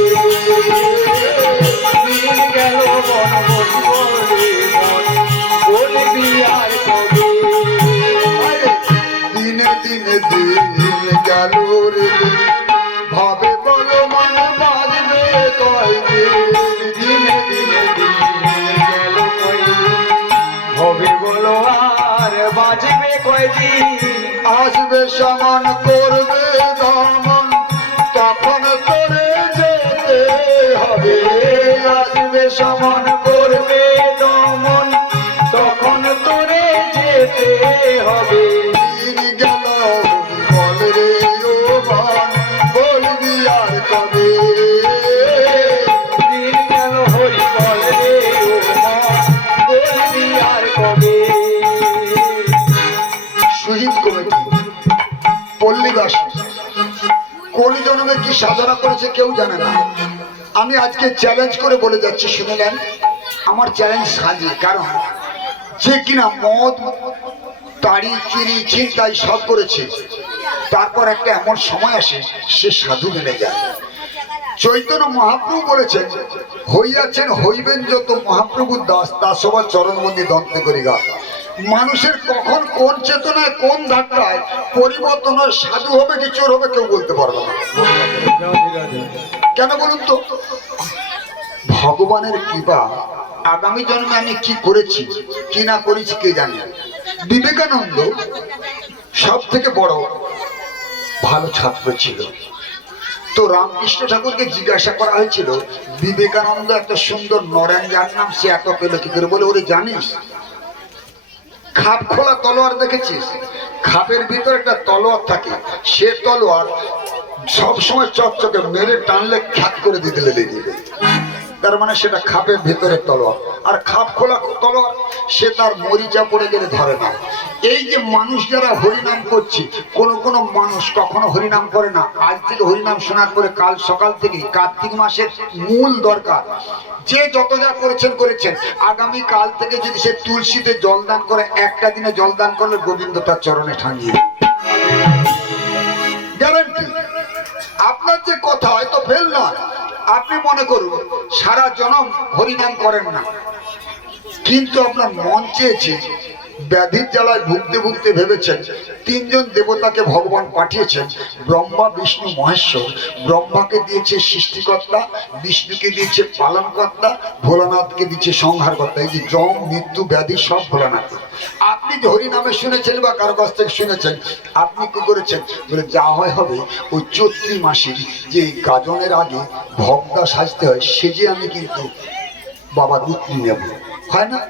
সমন করবে দমন, তখন তোরে যেতে হবে। দিন গেল বল রে ও মন, বলবি আর কবে? দিন গেল হরি বল রে ও মন, বলবি আর কবে? শহীদ কমিটি পল্লীবাসী কোন জন্মে কি সাধনা করেছে কেউ জানে না। আমি আজকে চ্যালেঞ্জ করে বলে যাচ্ছি, শুনে নেন। আমার চ্যালেঞ্জ সাজি, কারণ যে কিনা মদ তাড়ি চুরি ছিনতাই সব করেছে, তারপর একটা এমন সময় আসে সে সাধু মেনে যায়। চৈতন্য মহাপ্রভু বলেছেন, হইয়াছেন হইবেন যত মহাপ্রভুর দাস, তা সবার চরণবন্দি দন্তে করি গা। মানুষের কখন কোন চেতনায় কোন ধাক্কায় পরিবর্তন হয়, সাধু হবে কি চোর হবে কেউ বলতে পারবে না। কেন বলুন তো? ভগবানের কৃপা। আগামী জন্মে আমি কি করেছি কি না করেছি কে জানে। বিবেকানন্দ সব থেকে বড় ভালো ছাত্র ছিল। তো রামকৃষ্ণ ঠাকুরকে জিজ্ঞাসা করা হয়েছিল, বিবেকানন্দ একটা সুন্দর নরেন, যার নাম, সে এত পেল কি করে? বলে, ওরে জানিস খাপ খোলা তলোয়ার দেখেছিস? খাপের ভিতর একটা তলোয়ার থাকে, সে তলোয়ার সবসময় চকচকে মেরে টানলে খ্যাত করে দিতে লেগে যাবে। তার মানে সেটা খাপের ভেতরের তলোয়ার। আর খাপ খোলা তলোয়ার সে তার মরিচা পড়ে গেলে ধরে না। এই যে মানুষ যারা হরিনাম করছে, কোন কোন মানুষ কখনো হরিনাম করে না। আজ থেকে হরিনাম শোনার পরে কাল সকাল থেকে কার্তিক মাসের মূল দরকার, যে যত যা করেছেন করেছেন, আগামী কাল থেকে যদি সে তুলসীতে জলদান করে, একটা দিনে জলদান করলে গোবিন্দ তার চরণে ঠাঙ্গিয়ে গ্যারান্টি। আপনার যে কথা হয়তো ফেল না, আপনি মনে করুন সারা জনম হরিনাম করেন না, কিন্তু আপনার মন চেয়েছে, ব্যাধির জ্বালায় ভুগতে ভুগতে ভেবেছেন তিনজন দেবতাকে ভগবান পাঠিয়েছেন, ব্রহ্মা বিষ্ণু মহেশ্বর। ব্রহ্মাকে দিয়েছে সৃষ্টিকর্তা, বিষ্ণুকে দিয়েছে পালনকর্তা, ভোলানাথকে দিয়েছে সংহারকর্তা। এই যে জম মৃত্যু ব্যাধি সব ভোলানাথ। আপনি যে হরিনামে শুনেছেন বা কারো কাছ থেকে শুনেছেন, আপনি কি করেছেন? বলে যা হয় হবে। ওই চৈত্রি মাসের যে গাজনের আগে ভক্তা সাজতে হয়, সেজে আমি কিন্তু বাবার উত্তরি নেব, হয় না?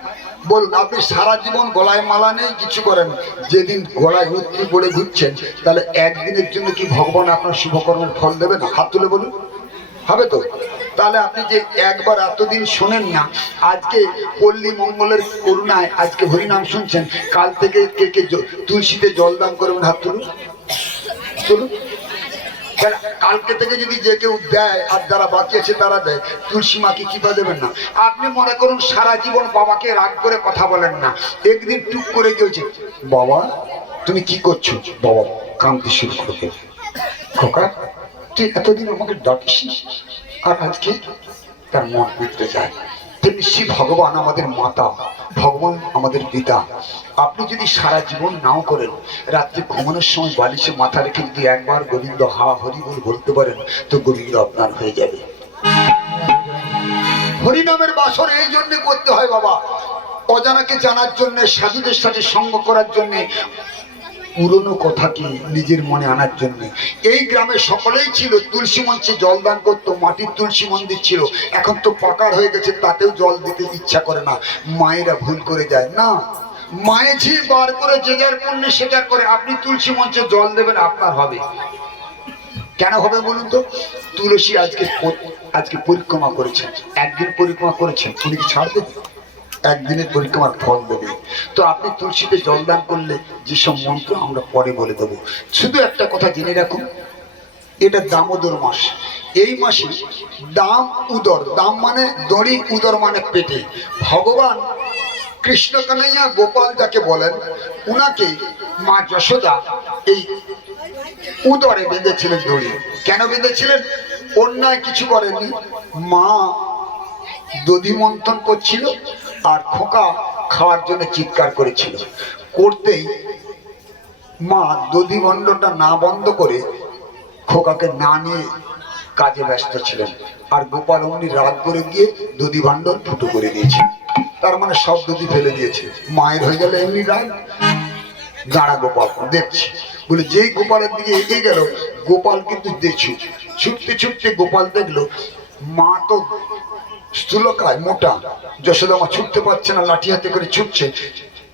বলুন, আপনি সারা জীবন গলায় মালা নেই, কিছু করেন, যেদিন গলায় উত্তরি পড়ে ঘুরছেন, তাহলে একদিনের জন্য কি ভগবান আপনার শুভকর্মের ফল দেবে না? হাত তুলে বলুন, হবে তো? তাহলে আপনি যে একবার এতদিন শোনেন না, আজকে পল্লী মঙ্গলের করুণায় আজকে হরিনাম শুনছেন, কাল থেকে কে কে তুলসীতে জলদান করবেন? হাত তুলুন, তুলুন। কালকে থেকে যদি যে কেউ দেয় আর যারা বাকি আছে তারা দেয়, তুলসী মাকে কৃপা দেবেন না? আপনি মনে করুন সারা জীবন বাবাকে রাগ করে কথা বলেন না, একদিন টুক করে গেছে, বাবা তুমি কি করছো? বাবা কাঁদতে শুরু করবে, খোকা তুই এতদিন আমাকে ডাকিস না, আর আজকে তার মন বিগড়ে যায়। তেমনি শ্রী ভগবান আমাদের মাতা, ভগবান আমাদের পিতা। আপনি যদি সারা জীবন নাও করেন, রাত্রে ঘুমানোর সময় বালিশে মাথা রেখে যদি একবার গোবিন্দ হা হরি বল বলতে পারেন, তো গোবিন্দ আপনার হয়ে যাবে। হরিনামের বাসর এই জন্য করতে হয় বাবা, অজানাকে জানার জন্য, সাধুদের সাথে সঙ্গ করার জন্য, পুরনো কথাকে নিজের মনে আনার জন্য। এই গ্রামে সকলেই ছিল তুলসী মঞ্চে জলদান করতো, মাটির তুলসী মন্দির ছিল। এখন তো পাকার হয়ে গেছে, তাতেও জল দিতে ইচ্ছা করে না, মায়েরা ভুল করে যায় না। মায়ে ঝি বার করে যে যার পুণ্যে সেটা করে। আপনি তুলসী মঞ্চে জল দেবেন, আপনার হবে। কেন হবে বলুন তো? তুলসী আজকে পরিক্রমা করেছেন, একদিন পরিক্রমা করেছেন, উনি কি ছাড় দেবেন? একদিনের পরিক্রমার ফল দেবে। তো আপনি তুলসীতে জলদান করলে যেসব মন্ত্র আমরা পরে বলে দেবো, শুধু একটা কথা জেনে রাখুন, এটা দামোদর মাস। এই মাসে দাম উদর, দাম মানে দড়ি, উদর মানে পেটে। ভগবান কৃষ্ণ কানাইয়া গোপাল যাকে বলেন, উনাকে মা যশোদা এই উদরে বেঁধেছিলেন দড়ি। কেন বেঁধেছিলেন? অন্যায় কিছু করেননি। মা দধি মন্থন করছিল আর খোকা খাওয়ার জন্য চিৎকার করেছিল। করতেই মা দধি মণ্ডটা না বন্ধ করে খোকাকে না নিয়ে কাজে ব্যস্ত ছিলেন, আর গোপাল অমনি রাগ করে গিয়ে দধি ভাণ্ডর ফুটো করে দিয়েছে। তার মানে সব দধি ফেলে দিয়েছে। মায়ের হয়ে গেল এমনি রাগ, দাঁড়া গোপাল দেখছি বলে যেই গোপালের দিকে এগিয়ে গেল, গোপাল কিন্তু দেখছি ছুটতে ছুটতে গোপাল দেখলো মা তো স্থূলকায় মোটা, যশোদামা ছুটতে পারছে না, লাঠি হাতে করে ছুটছে।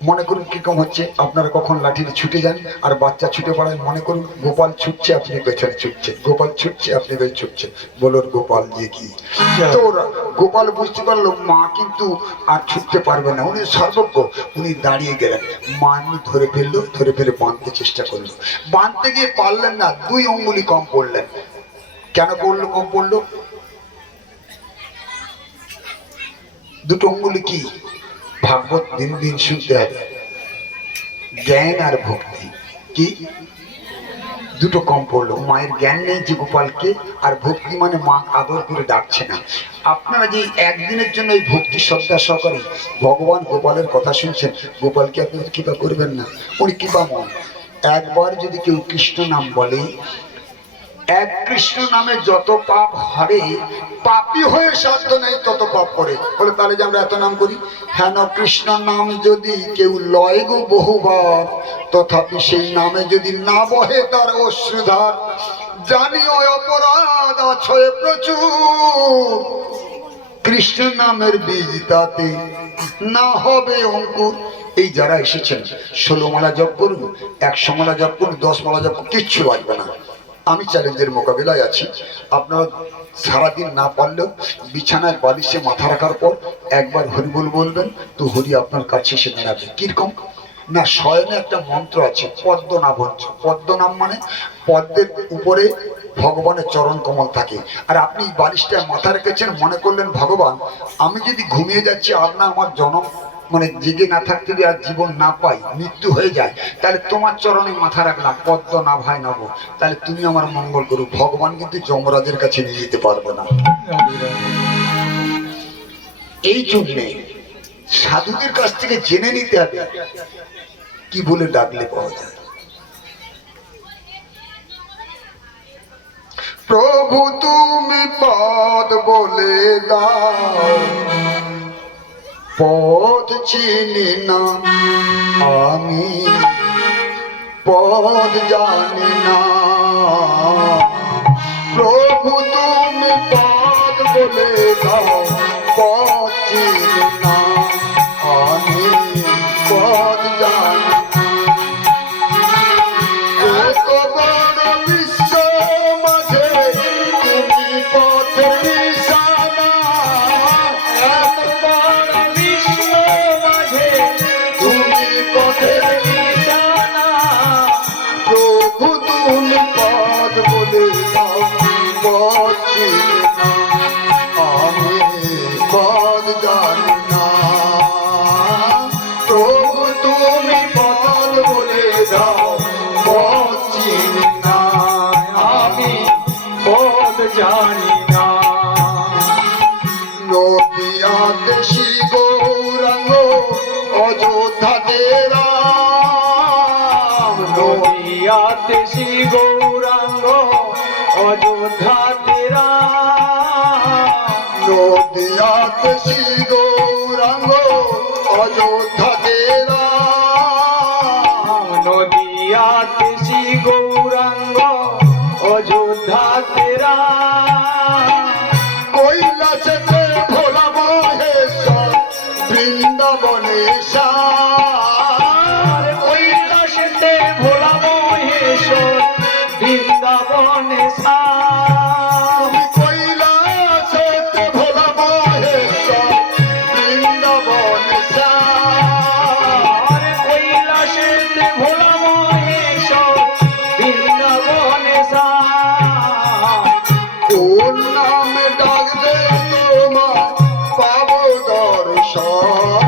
মনে করুন কিরকম হচ্ছে, আপনারা কখন লাঠিতে ছুটে যান আর বাচ্চা ছুটে পড়ায়, মনে করুন গোপাল ছুটছে, আপনি পেছনে ছুটছেন, গোপাল ছুটছে, আপনি পেছনে ছুটছেন। বলোর গোপাল যে কি, তো গোপাল বুঝতে পারলো মা কিন্তু আর ছুটতে পারবে না, উনি সর্বজ্ঞ। উনি দাঁড়িয়ে গেলেন, মা এমনি ধরে ফেললো, ধরে ফেলে বাঁধতে চেষ্টা করলো, বাঁধতে গিয়ে পারলেন না, 2 অঙ্গুলি কম পড়লেন। কেন পড়লো, কম পড়লো? 2 অঙ্গুলি কি? ভাগবত দিন দিন শুনতে হবে, জ্ঞান আর ভক্তি কি 2টো কম পড়লো। মায়ের জ্ঞান নেই যে গোপালকে, আর ভক্তি মানে মা আদর করে ডাকছে না। আপনারা যে একদিনের জন্য এই ভক্তি শ্রদ্ধা সহকারে ভগবান গোপালের কথা শুনছেন, গোপালকে আপনি কৃপা করবেন না, উনি কৃপাময়। একবার যদি কেউ কৃষ্ণ নাম বলে, এক কৃষ্ণ নামে যত পাপ হারে, পাপী হয়ে সাধ্য নেই তত পাপ করে। বলে তাহলে যে আমরা এত নাম করি, হেন কৃষ্ণ নাম যদি কেউ লয় গো বহুবার, তথাপি সেই নামে যদি না বহে তার অশ্রুধার, জানিও অপরাধ আছে প্রচুর, কৃষ্ণ নামের বীজ তাতে না হবে অঙ্কুর। এই যারা এসেছেন 16 মালা জপ করুন, 100 মালা জপ করুন, 10 মালা জপ করুন, কিচ্ছু লাগবে না। আমি চ্যালেঞ্জের মোকাবিলায় আছি। আপনারা সারাদিন না পারলেও বিছানায় বালিশে মাথা রাখার পর একবার হরিবোল বলবেন, তো হরি আপনার কাছে এসে দাঁড়াবে। কিরকম না, শয়নে একটা মন্ত্র আছে, পদ্মনাভ। পদ্মনাম মানে পদ্মের উপরে ভগবানের চরণ কমল থাকে। আর আপনি বালিশটায় মাথা রেখেছেন, মনে করলেন ভগবান আমি যদি ঘুমিয়ে যাচ্ছি, আপনার আমার জনম মানে জেগে না থাকতে যদি আর জীবন না পাই, মৃত্যু হয়ে যায়, তাহলে তোমার চরণে মাথা রাখলাম, পদ্ম না ভাই নব, তাহলে তুমি আমার মঙ্গল করো। ভগবান কিন্তু যমরাজের কাছে নিয়ে যেতে পারবে না। এই জন্যে সাধুদের কাছ থেকে জেনে নিতে হবে কি বলে ডাকলে পাওয়া যায়। প্রভু তুমি পদ বলে দাও, পদ চিনি না আমি, পদ জানি না। প্রভু তুমি পদ বলে দাও, পদ চিনি না আমি, পদ জানি না। এত বড় বিশ্ব মাঝে তুমি পথের নিশানা, এত বড় বিশ্ব মাঝে তুমি পথের নিশানা। প্রভু তুমি পদ বলে দাও, পদ চিনি না আমি, পদ জানি না। প্রভু তুমি পদ বলে দাও, পদ চিনি না আমি, পদ জানি না। নদিয়াতে শ্রী গৌরাঙ্গ, অযোধ্যাতে রাম, নদিয়াতে শ্রী গৌরাঙ্গ, অযোধ্যাতে রাম। নদিয়াতে শ্রী গৌরাঙ্গ, অযোধ্যাতে রাম। নদিয়াতে শ্রী গৌরাঙ্গ, অযোধ্যাতে রাম। কৈলাসেতে ভোলা মহেশ্বর, বৃন্দাবনে শ্যাম। কৈলাসেতে ভোলা মহেশ্বর, বৃন্দাবনে শ্যাম। কৈলাসেতে ভোলা মহেশ্বর, বৃন্দাবনে শ্যাম। কৈলাসেতে ভোলা মহেশ্বর, বৃন্দাবনে শ্যাম। কোন নামে ডাকলে তোমার পাবো দর্শন,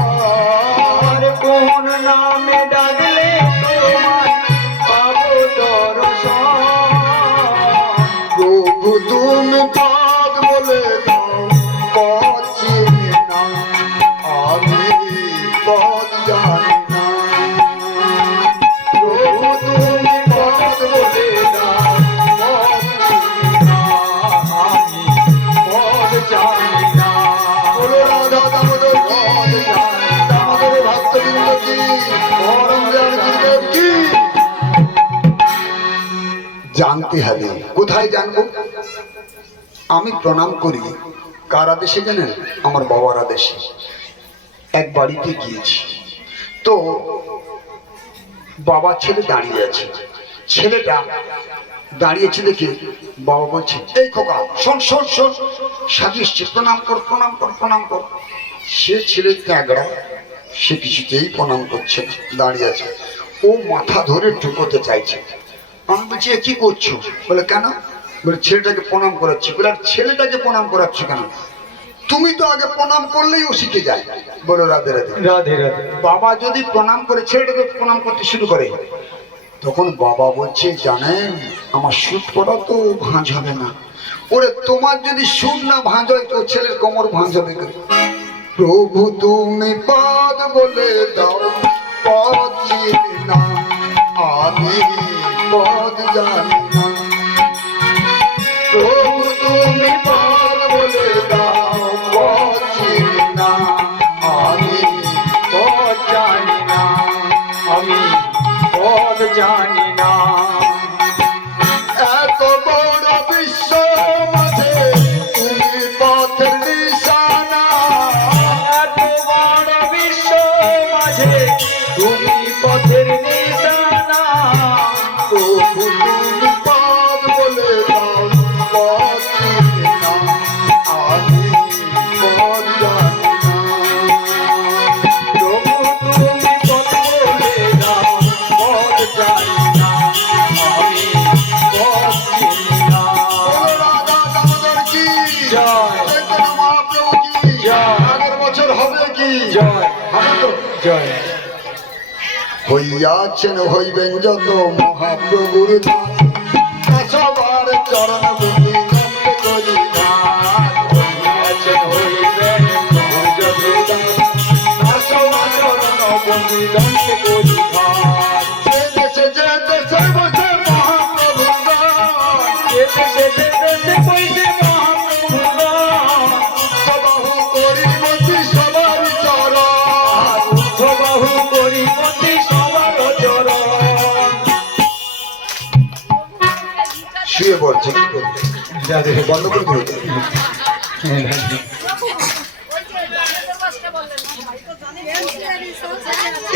কোন নামে ডাকলে তোমার পাবো দর্শন। প্রভু তুমি পদ বলে দাও, পদ চিনি না আমি, পদ জানি না। প্রভু তুমি পদ বলে দাও, পদ চিনি না আমি পদ জানি না। বলো রাধা দামোদর কি, দামোদর ভক্তবৃন্দ কি, পরম দয়াল গুরুদেব কি। জানতে হবে। কোথায় জানবো? আমি প্রণাম করি কার আদেশে জানেন? আমার বাবার আদেশে। এক বাড়িতে গিয়েছি, তো বাবা ছেলে দাঁড়িয়ে আছে। ছেলেটা দাঁড়িয়েছে দেখে বাবা বলছে, এই খোকা শোন শোন শোন, সাজিয়েছে, প্রণাম কর প্রণাম কর প্রণাম কর। সে ছেলে ত্যাগড়া, সে কিছুতেই প্রণাম করছে না, দাঁড়িয়ে আছে। ও মাথা ধরে ঢুকোতে চাইছে। আমি বলছি, এ কি করছো? বলে কেন? বলে ছেলেটাকে প্রণাম করাচ্ছি। বলে আর ছেলেটাকে প্রণাম করাচ্ছ কেন? তুমি তো আগে প্রণাম করলেই ও শিখে যায়। বলো রাধে রাধে। রাধে রাধে। বাবা যদি প্রণাম করে ছেলেটাকে প্রণাম করতে শুরু করে, তখন বাবা বলছে, জানেন আমার সুদ করা তো ভাঁজ হবে না। ওরে তোমার যদি সুদ না ভাঁজ হয় তো ছেলের কোমর ভাঁজ হবে কেন? প্রভু তুমি পদ বলে দাও, পদ চিনি না, আমি পদ জানি না। প্রভু তুমি পদ বলে দাও, পদ চিনি না, আমি পথ জানি না, আমি পথ জানি না। এত বড় বিশ্ব মাঝে তুমি পথের নিশানা। এত বড় বিশ্ব মাঝে তুমি পথের নিশানা। প্রভু তুমি পদ বলে দাও, পদ চিনি না, আমি পদ জানি না। প্রভু তুমি পথ বলে দাও, পথ জানি না, আমি পথ চিনি না। বলো রাধা দামোদর কি জয়। চৈতন্য মহাপ্রভু কি জয়। আগের বছর হবে কি? জয়। হবে তো? জয়। হইয়াছেন হইবেন যত মহাপ্রভুর দাস, সবার চরণ ভূমি নন্দ করি দাস। হইয়াছেন হইবেন প্রভু যত দাস, চরণ বন্দি দন্তে করি ঘাত। যে দেশে বসে মহাপ্রভু দাস, যে দেশে যে দেশে বসে মহাপ্রভুগণ, সবাহু করিবতি সবার চরণ। ঊর্ধ্ববাহু করিবতি সবার চরণ। শুয়ে পড়ছে, কি করবে? বন্ধ করে দিতে।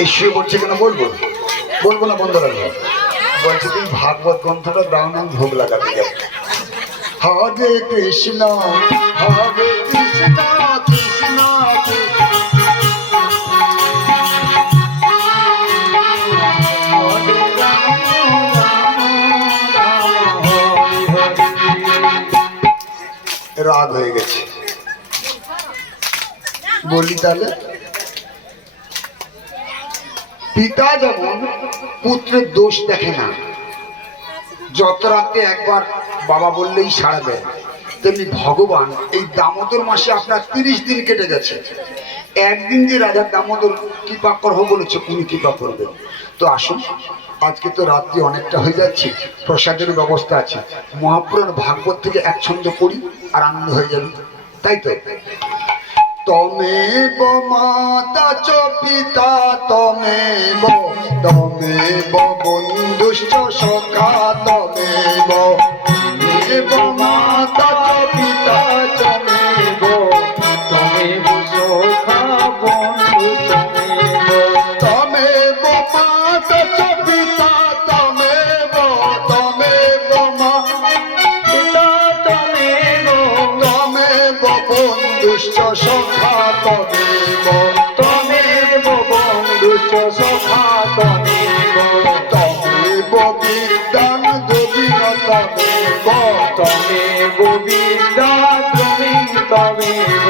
এই শুয়ে পড়ছে কেন বলবো? বলবো না, বন্ধ রাখবো। বলছে তুমি ভাগবত গ্রন্থটা দাও না, আমি ভোগ লাগাতে যাবো। হরে কৃষ্ণ হরে কৃষ্ণ কৃষ্ণ কৃষ্ণ হরে রাম রাম হরে হরে। রাগ হয়ে গেছে। বলি তাহলে, পিতা যেমন পুত্রের দোষ দেখে না, যত রাতে একবার বাবা বললেই সাড়া দেয়, তেমনি ভগবান এই দামোদর মাসে আপনার 30 দিন কেটে গেছে। একদিন যে রাজা দামোদর কৃপা করবো বলেছে, উনি কৃপা করবেন। তো আসুন, আজকে তো রাত্রি অনেকটা হয়ে যাচ্ছে, প্রসাদের ব্যবস্থা আছে। মহাপুরাণ ভাগবত থেকে এক ছন্দ পড়ি আর আনন্দ হয়ে যাবে, তাই তো? তমেব মাতা চ পিতা তমেব, তমেব বন্ধুশ্চ সখা তমেব। তমেব মাতা চ পিতা তমেব, তমেব সখা বন্ধু তমেব। তমেব মাতা চ পিতা তমেব, তমেব মা পিতা তমেব, তমেব বন্ধুশ্চ সখা তমেব। তমেব বন্ধুশ্চ সখা তমেব। তমেব বিদ্যান দেবীর তমেব, তমেব বিদ্যা ত্বমেব তমেব।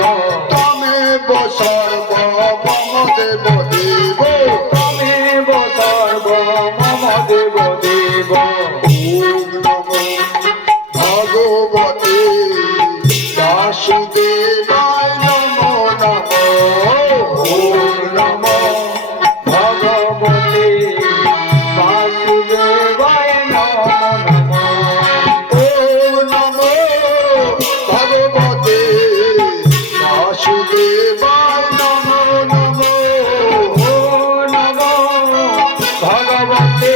তমেব সর্বমম দেব দেব। তমেব সর্বমম দেব দেব। ওম নমো ভগবতে বাসুদেবায় নমো নমো। ওম নমো ভগবতে বাসুদেবায় নমো নমঃ। ওম নমো ভগবতে বাসুদেবায় নমো নমো। ওম নমো ভগবতে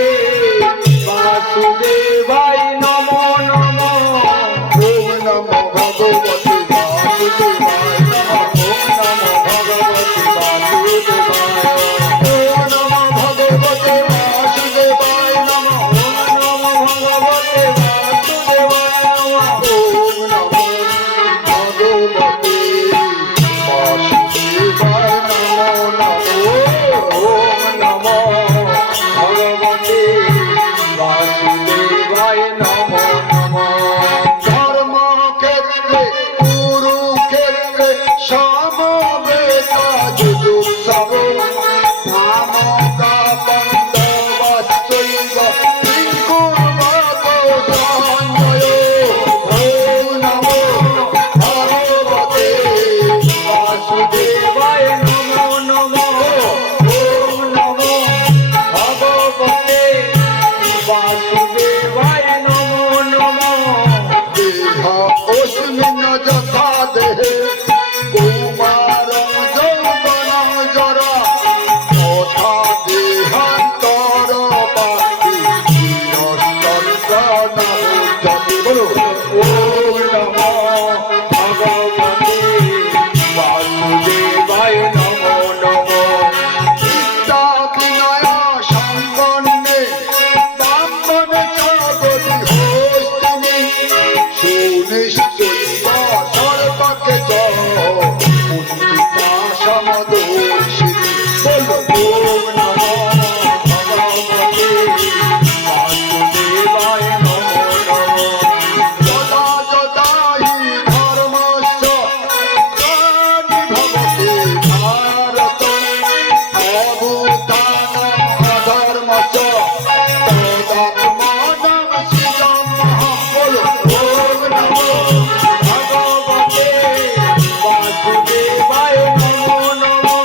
বাসুদেবায় নমো নমঃ। ওম নমো ভগবতে বাসুদেবায় ক্ষেত্রে কুরুক্ষেত্রে সমবেতা যুযুৎসব নামকা বন্দবাচ্চৈব কিঙ্কুর্বত সঞ্জয় ওম নমো ভগবতে বাসুদেবায় নমো নমো ওম নমো ভগবতে বাসুদেবায় নমো নমো দেহ অস্মিন যথা দেহে কৌমারং যৌবনং জরা তথা দেহান্তর বাকি চিরস্তন্ত্রনাভূজ্যতে। বলো ওম নমো ভগবতে বাসুদেবায় নমো নমো চিত্তা বিনয় সম্পন্নে ব্রাহ্মণে জগতি হস্তিনি সুনিশ্চৈব সর্বকে চ পুণ্ডিতা সমদর্শিনী। বলো ওম নমো ভগবতে বাসুদেবায় নমো নমো যদা যদা হি ধর্মস্য গ্লানির্ভবতি ভারত অভূতানাং অধর্মস্য তদাত্মানং সৃজমহঃ। বলো ওম নমো ভগবতে বাসুদেবায় নমো নমো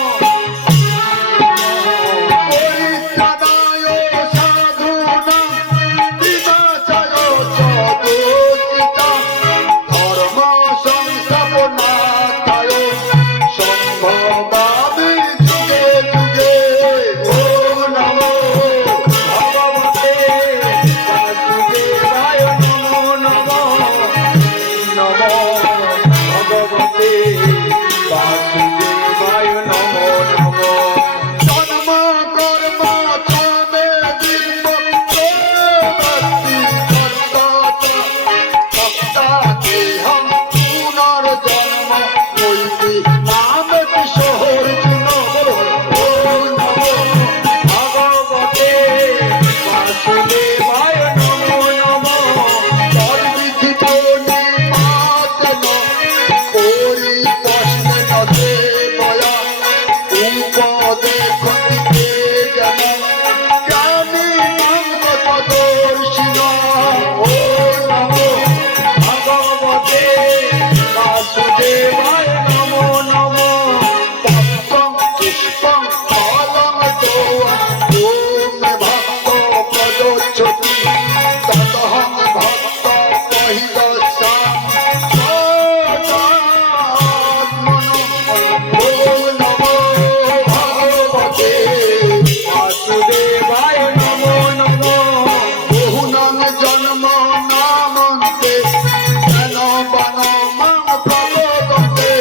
পরিত্রাণায় সাধূনাং বিনাশায় চ দুষ্কৃতাং ধর্ম সংস্থাপনার্থায় সম্ভবামি যুগে যুগে। ওম নমো ভগবতে বাসুদেবায় নমো নমো নমো ভগবতে বাসুদেবায় নমো নমো জন্ম কর্ম চমে দিব্য প্রবৃত্তি কর্তা সত্তা দেহম পুনর্জন্ম মৈত্রী নামে কিশোরজুন। বলো ওম নমো ভগবতে বাসুদেবায় নমো নমো তদ্বিধিত নিপাতেন পরিপস্মেন দেবয়া উপদেশন্তি তে জ্ঞান জ্ঞানিনাং তত্ত্বদর্শিনাং। ওম নমো ভগবতে বাসুদেবায় নমো নমো পত্রং পুষ্পং ফলং তোয়ং ওম মে ভক্ত প্রদোচ্যতি ততহং ভক্ত পহিদস্যামি সদাত্মনো। ওম নমো ভগবতে বাসুদেবায় নমো নমো বহুনাং জন্ম নামন্তে জ্ঞান বান মাং প্রবোদন্তে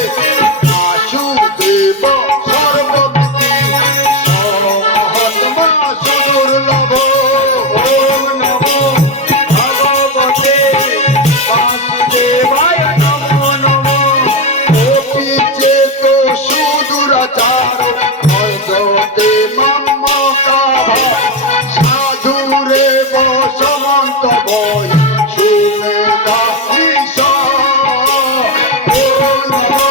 বাসুদেব সর্ববিধি সমহাত্মা সুদুর্লভ। ওম নমো ভগবতে বাসুদেবায় নমো নমো কোপি চেত সুদুরাচার ভজতে মম কাভা সাধুরে বসমন্ত ভয় সুমেধা ঈশা। ওম নমো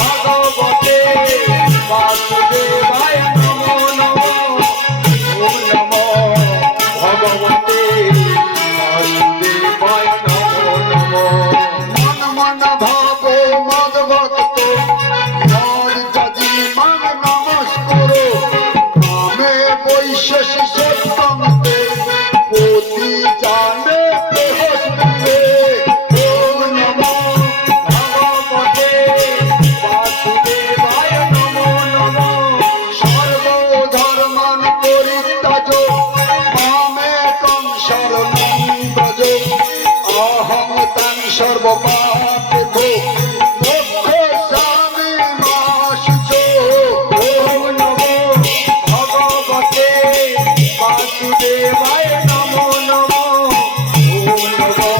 ভগবতে বাসুদেবায় নমো নমো ওম নমো ভগবতে বাসুদেবায় নমো নমো মন মন ভাব মদ ভক্ত মন যদি মান নমস্কর নামে বৈশেষি সত্যন্তে পতি জানে বেহস্তে। ওম নমো ভগবতে বাসুদেবায় নমো নমো সর্বধর্মান পরিত্যাজ মামেকং শরণং ব্রজ অহং তাং সর্বপাপেভ্যো মোক্ষয়িষ্যামি মা শুচো। ওম নমো ভগবতে বাসুদেবায় নমো নমো ওম নমো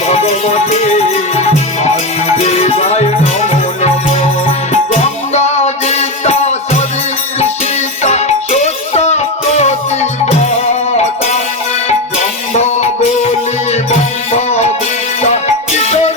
ভগবতে বাসুদেবায় নমো নমো গঙ্গা গীতা সবিত্রী সীতা সত্য প্রতিব্রতা ব্রহ্ম বলি ব্রহ্ম বিদ্যা কিশোর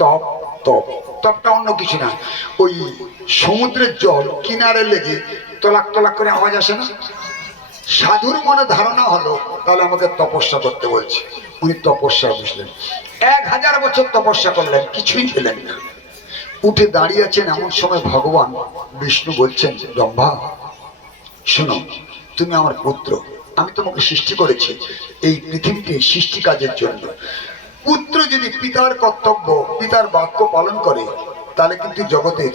তপ তপ তপটা অন্য কিছু না, ওই সমুদ্রের জল কিনারে লেগে তলাক তলাক করে আওয়াজ আসে না, সাধুর মনে ধারণা হলো তাহলে আমাকে তপস্যা করতে বলছে। উনি তপস্যা বুঝলেন, 1000 বছর তপস্যা করলেন, কিছুই পেলেন না। উঠে দাঁড়িয়ে আছেন, এমন সময় ভগবান বিষ্ণু বলছেন, ব্রহ্মা শোনো, তুমি আমার পুত্র, আমি তোমাকে সৃষ্টি করেছি এই পৃথিবীতে সৃষ্টি কাজের জন্য। পুত্র যদি পিতার কর্তব্য, পিতার বাক্য পালন করে, তাহলে কিন্তু জগতের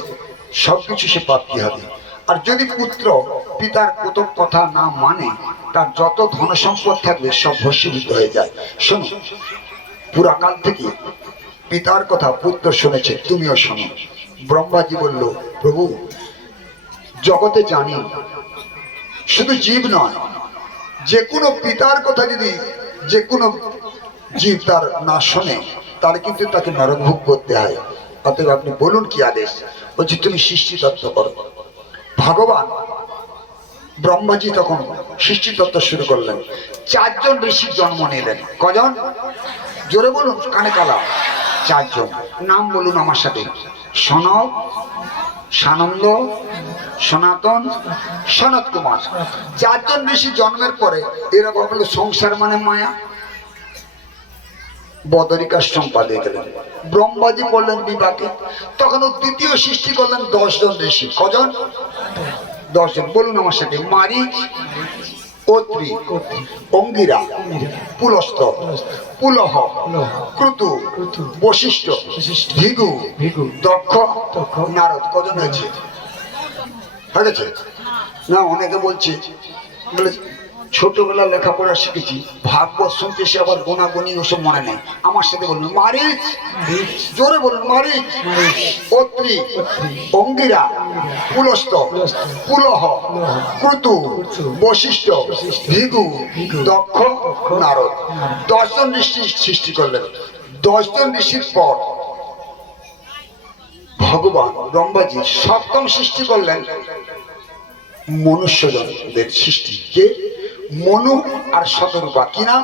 সবকিছু সে প্রাপ্তি হবে। আর যদি পুত্র পিতার কত কথা না মানে, তার যত ধন সম্পদ থাকবে সব ভস্মীভূত হয়ে যায়। শোনো, পুরাকাল থেকে পিতার কথা পুত্র শুনেছে, তুমিও শোনো। ব্রহ্মাজি বলল, প্রভু জগতে জানি শুধু জীব নয়, যে কোনো পিতার কথা যদি যে কোনো জীব তার না শোনে, তাহলে কিন্তু তাকে নরকভোগ করতে হয়। অতএব আপনি বলুন কি আদেশ। বলছি তুমি সৃষ্টি তত্ত্ব করো। ভগবান ব্রহ্মাজি তখন সৃষ্টি তত্ত্ব শুরু করলেন। 4 জন ঋষির জন্ম নিলেন। কজন? জোরে বলুন, কানে কালা। 4 জন। নাম বলুন আমার সাথে। সনক, সানন্দ, সনাতন, সনত কুমার। 4 জন ঋষি জন্মের পরে এরা ভাবলো সংসার মানে মায়া, বদরিকাশ্রম পালিয়ে গেলেন। ব্রহ্মাজি পড়লেন বিপাকে। তখন ও দ্বিতীয় সৃষ্টি করলেন 10 জন ঋষি। কজন? 10 জন। বলুন আমার সাথে। মারিচ, অত্রি, অঙ্গিরা, পুলস্ত, পুলহ, ক্রতু, বশিষ্ঠ, ভৃগু, দক্ষ, নারদ। কজন হয়েছে? হয়ে গেছে না? অনেকে বলছে বলে ছোটবেলা লেখাপড়া শিখেছি, ভাগবত শুনতে সে আবার গোনাগুনি ওসব মনে নেই। আমার সাথে বলুন মারিচ, জোরে বলুন মারিচ, অত্রি, অঙ্গিরা, পুলস্ত, পুলহ, ক্রতু, বশিষ্ঠ, ভৃগু, দক্ষ, নারদ। 10 জন ঋষি সৃষ্টি করলেন। 10 জন ঋষির পর ভগবান ব্রহ্মাজি 7ম সৃষ্টি করলেন মনুষ্যজনদের সৃষ্টি। কে? মনু আর শতরূপা। কি নাম?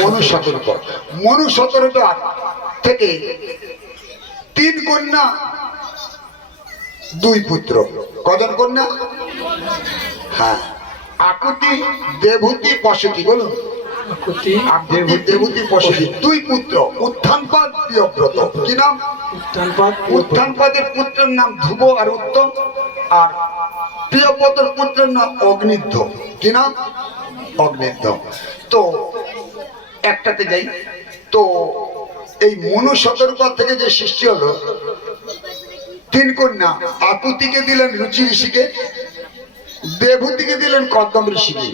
মনু শতরূপা। মনু শতরূপা থেকে 3 কন্যা 2 পুত্র। কজন কন্যা? হ্যাঁ, আকুতি, দেবহূতি, পশুতি। বলুন। আকুতি, দেবহূতি, পশুতি। 2 পুত্র, উত্থানপাদ, প্রিয়ব্রত। কি নাম? উত্থানপাদের পুত্রের নাম ধ্রুব আর উত্তম, আর প্রিয়ব্রতর পুত্রের নাম অগ্নিধ্ব। কি নাম? অগ্নিধ্ব। তো একটাতে যাই। তো এই মনু শতরূপা থেকে যে সৃষ্টি হলো 3 কন্যা, আকুতিকে দিলেন রুচি ঋষিকে, দেবহূতিকে দিলেন কর্দম ঋষিকে,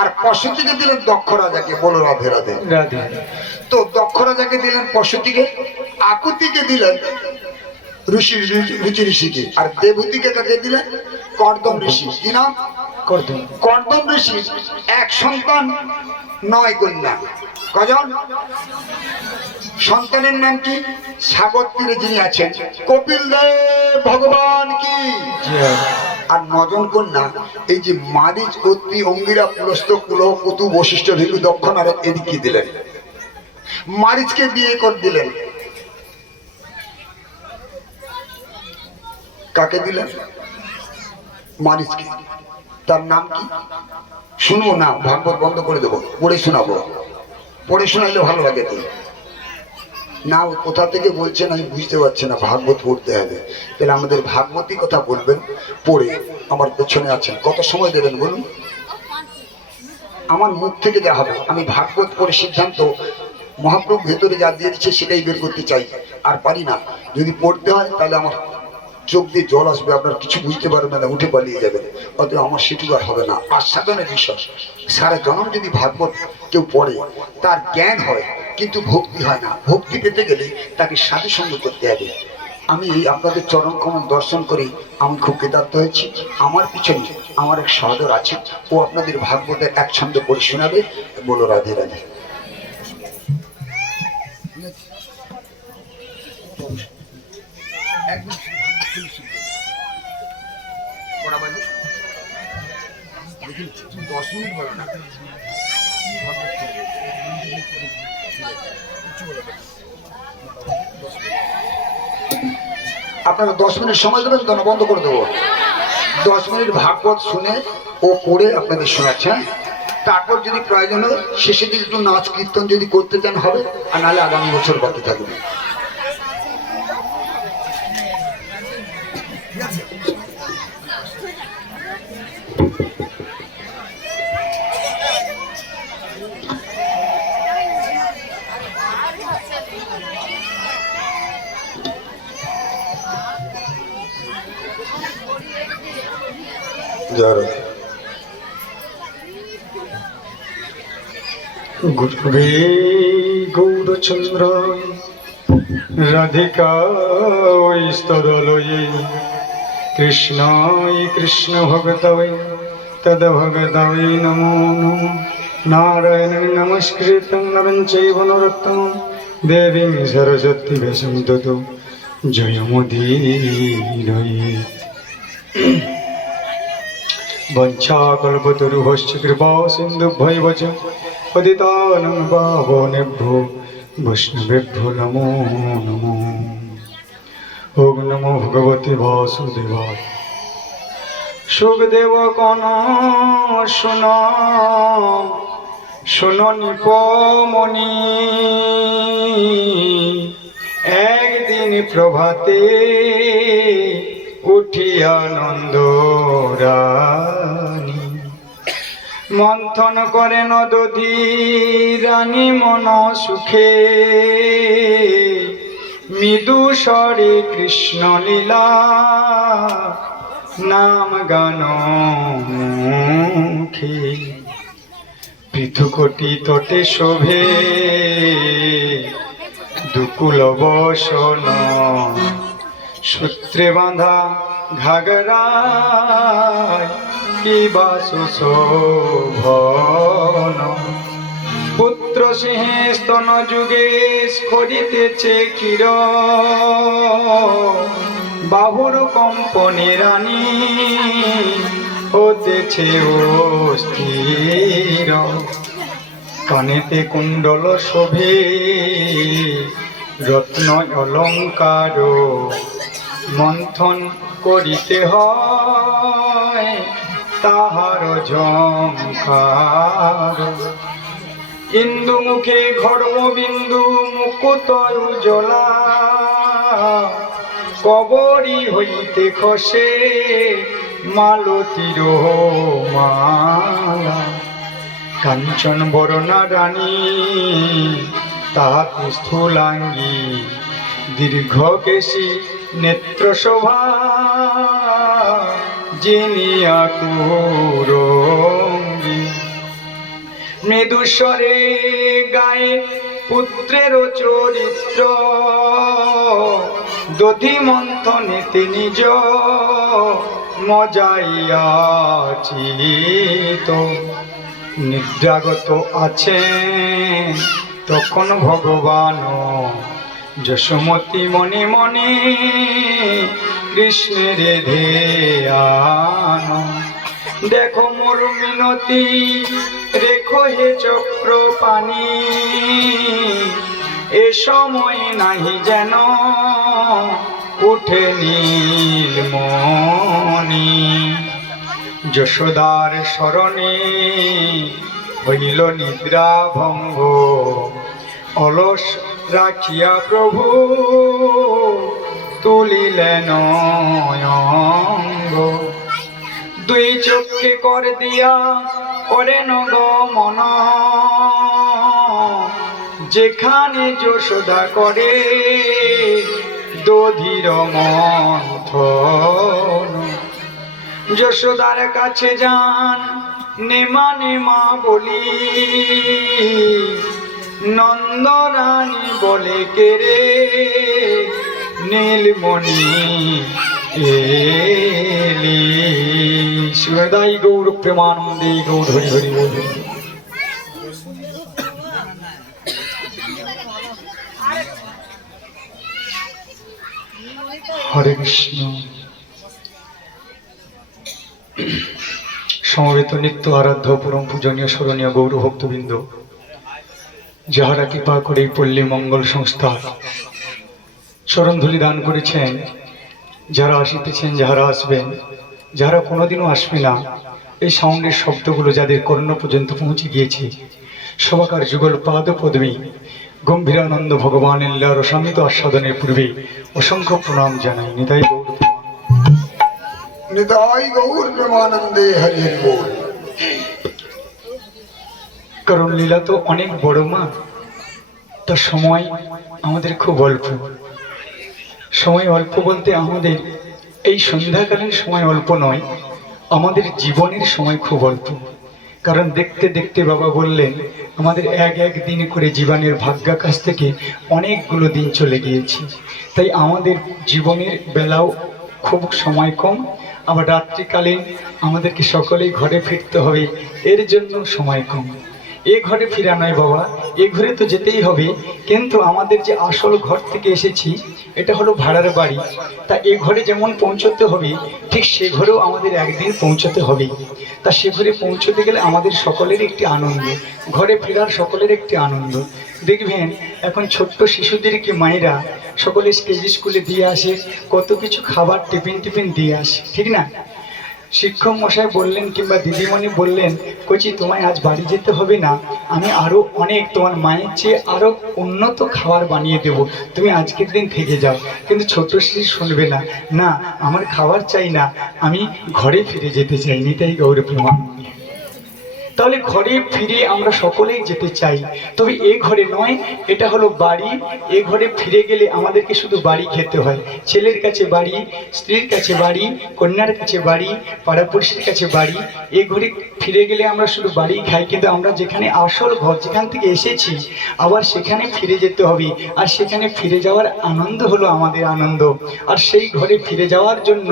আর পশুতিকে দিলেন দক্ষ রাজাকে। বলো রাধে রাধে। তো দক্ষ রাজাকে দিলেন পশুতিকে, আকুতিকে দিলেন রুচি ঋষিকে, আর দেবহূতিকে কাকে দিলেন? কর্দম ঋষি। কি নাম? কর্দম ঋষি 1 সন্তান 9 কন্যা। কজন? সন্তানের নাম কি? সাগর তীরে যিনি আছেন কপিল দেব ভগবান কি। আর 9 জন কন্যা এই যে মারিচ, অত্রি, অঙ্গিরা, পুলস্ত, পুলহ, ক্রতু, বশিষ্ঠ, ভৃগু, দক্ষ, নারদ এদিকে দিলেন। মারিচকে বিয়ে করে দিলেন। কাকে দিলেন? মারিচকে। তার নাম কি? শুনবো না, ভাগবত বন্ধ করে দেবো, পড়ে শোনাবো। পড়ে শোনাইলে ভালো লাগে তো না। কোথা থেকে বলছেন আমি বুঝতে পারছি না। ভাগবত পড়তে হবে, তাহলে আমাদের ভাগবতী কথা বলবেন। পড়ে আমার পেছনে আছেন, কত সময় দেবেন বলুন? আমার মুখ থেকে যা হবে, আমি ভাগবত পড়ে সিদ্ধান্ত মহাপ্রভু ভেতরে যা দিয়ে দিচ্ছে সেটাই বের করতে চাই। আর পারি না। যদি পড়তে হয় তাহলে আমার চোখ দিয়ে জল আসবে, আপনার কিছু বুঝতে পারবেন না, উঠে পালিয়ে যাবেন। অতএব আমার সেটুকু আর হবে না। আস্বাদনের বিষয়। সারা জন্ম যদি ভাগবত কেউ পড়ে, তার জ্ঞান হয় কিন্তু ভক্তি হয় না। ভক্তি পেতে গেলে তাকে সাধু সঙ্গ করতে হবে। আমি আপনাদের চরণ কমল দর্শন করে আমি খুব কৃতার্থ হয়েছি। আমার পিছনে আমার এক সহোদর আছে, ও আপনাদের ভাগবতের 1 ছন্দ পড়ে শোনাবে। বলো রাধে রাধে। দেখি 10 মিনিট বলো না। কিছু বলো না। আপনারা 10 মিনিট সময় দেবেন তো, না বন্ধ করে দেবো? 10 মিনিট ভাগবত শুনে ও পড়ে আপনাদের শোনাচ্ছেন। তারপর যদি প্রয়োজন হয় শেষের দিকে একটু নাচ কীর্তন যদি করতে চান হবে, আর নাহলে আগামী বছর বাকি থাকবে। গুরুরে গৌরচন্দ্র রাধিকায় স্তদলয়ে কৃষ্ণায় কৃষ্ণ ভগতয়ে তদ ভগতয়ে নমো নমো। নারায়ণং নমস্কৃত্যং নরং চৈব নরোত্তমং দেবীং সরস্বতী ব্যাসং ততো জয়মুদীরয়ে। वंशाकल्पतरुभश्च कृपा सिन्धुभ्यैव च पतितानं पावनेभ्यो वैष्णवेभ्यो नमो नमो। ओम नमो भगवते वासुदेवाय। सुखदेव कन शोनो शोनो निपमणि, একদিন প্রভাতে উঠিয়া নন্দ রানী, মন্থন করে নদী রানী মন সুখে, মৃদু স্বরে কৃষ্ণ লীলা নাম গান মুখে। পৃথুকটি তটে শোভে দুকুল বসন, সূত্রে বাঁধা ঘাগরায় কিবা সুশোভন। পুত্র সিংহে স্তন যুগে স্ফরিতেছে কির, বাহুর কম্পনে রানী হতেছে অস্থির। কানেতে কুণ্ডল শোভে রত্ন অলঙ্কার, মন্থন করিতে হয় তাহার ঝংকার। ইন্দু মুখে ঘর্মবিন্দু মুকুত উজ্জ্বলা, কবরী হইতে খসে মালতীর মালা। কাঞ্চন বরণা রানী তাহাতে স্থূলাঙ্গী, দীর্ঘ কেশী নেত্র শোভা জিনিয়া কুরঙ্গী। মৃদুস্বরে গায়ে পুত্রের চরিত্র, দধি মন্থনেতে নিজ মজাইয়াচিত। নিদ্রাগত আছেন তখন ভগবান, যশোমতী মনে মনে কৃষ্ণের ধ্যান। দেখো মোর মিনতি রেখো হে চক্র পানি, এ সময় নাহি যেন উঠে নীলমণি। যশোদার শরণে হইল নিদ্রা ভঙ্গ, অলস রাখিয়া প্রভু তুলিলেন অঙ্গ। দুই চোখে কর দিয়া করেন গমন, যেখানে যশোদা করে দধির মন্থন। যশোদার কাছে যান নেমা নেমা বলি, নন্দরানী বলে কেরে নীলমণি এলি। শিবদাই গৌর প্রেমানন্দে গৌর হরি হরি বল। হরে কৃষ্ণ। সমবেত নিত্য আরাধ্য পরম পূজনীয় স্মরণীয় গৌর ভক্তবৃন্দ, যাহারা কৃপা করে পল্লী মঙ্গল সংস্থার চরণধুলি দান করেছেন। যারা আসিতেছেন, যারা আসবেন, যারা কোনোদিনও আসবে না, এই সাউন্ডের শব্দগুলো যাদের কর্ণ পর্যন্ত পৌঁছে গিয়েছে, সবাকার যুগল পাদ পদ্মী গম্ভীরানন্দ ভগবানের লীলা রসান্বিত আস্বাদনের পূর্বে অসংখ্য প্রণাম জানাই। নিতাই গৌর নিতাই গৌর প্রেমানন্দে হরি হরি বল। কারণ লীলা তো অনেক বড় মা, তার সময় আমাদের খুব অল্প। সময় অল্প বলতে আমাদের এই সন্ধ্যাকালীন সময় অল্প নয়, আমাদের জীবনের সময় খুব অল্প। কারণ দেখতে দেখতে বাবা বললেন আমাদের এক এক দিন করে জীবনের ভাগ্যাকাশ থেকে অনেকগুলো দিন চলে গিয়েছে। তাই আমাদের জীবনের বেলাও খুব সময় কম, আবার রাত্রিকালীন আমাদেরকে সকলেই ঘরে ফিরতে হবে, এর জন্য সময় কম। এ ঘরে ফিরা নয় বাবা, এ ঘরে তো যেতেই হবে, কিন্তু আমাদের যে আসল ঘর থেকে এসেছি এটা হলো ভাড়ার বাড়ি। তা এ ঘরে যেমন পৌঁছতে হবে, ঠিক সে ঘরেও আমাদের একদিন পৌঁছতে হবে। তা সে ঘরে পৌঁছতে গেলে আমাদের সকলের একটি আনন্দ, ঘরে ফেরার সকলের একটি আনন্দ। দেখবেন এখন ছোট্ট শিশুদেরকে মায়েরা সকলে কেজি স্কুলে দিয়ে আসে, কত কিছু খাবার টিফিন দিয়ে আসে, ঠিক না? শিক্ষক মশাই বললেন কিংবা দিদিমণি বললেন, কচি তোমায় আজ বাড়ি যেতে হবে না, আমি আরো অনেক তোমার মায়ের চেয়ে আরো উন্নত খাবার বানিয়ে দেব, তুমি আজকের দিন থেকে যাও। কিন্তু ছোট শিশু শুনবে না, না আমার খাবার চাই না, আমি ঘরে ফিরে যেতে চাই। নিতাই গৌর প্রেমানন্দে। তাহলে ঘরে ফিরে আমরা সকলেই যেতে চাই, তবে এ ঘরে নয়, এটা হলো বাড়ি। এ ঘরে ফিরে গেলে আমাদেরকে শুধু বাড়ি খেতে হয়। ছেলের কাছে বাড়ি, স্ত্রীর কাছে বাড়ি, কন্যার কাছে বাড়ি, পাড়াপড়শির কাছে বাড়ি। এ ঘরে ফিরে গেলে আমরা শুধু বাড়ি খাই, কিন্তু আমরা যেখানে আসল ঘর, যেখান থেকে এসেছি, আবার সেখানে ফিরে যেতে হবে। আর সেখানে ফিরে যাওয়ার আনন্দ হলো আমাদের আনন্দ। আর সেই ঘরে ফিরে যাওয়ার জন্য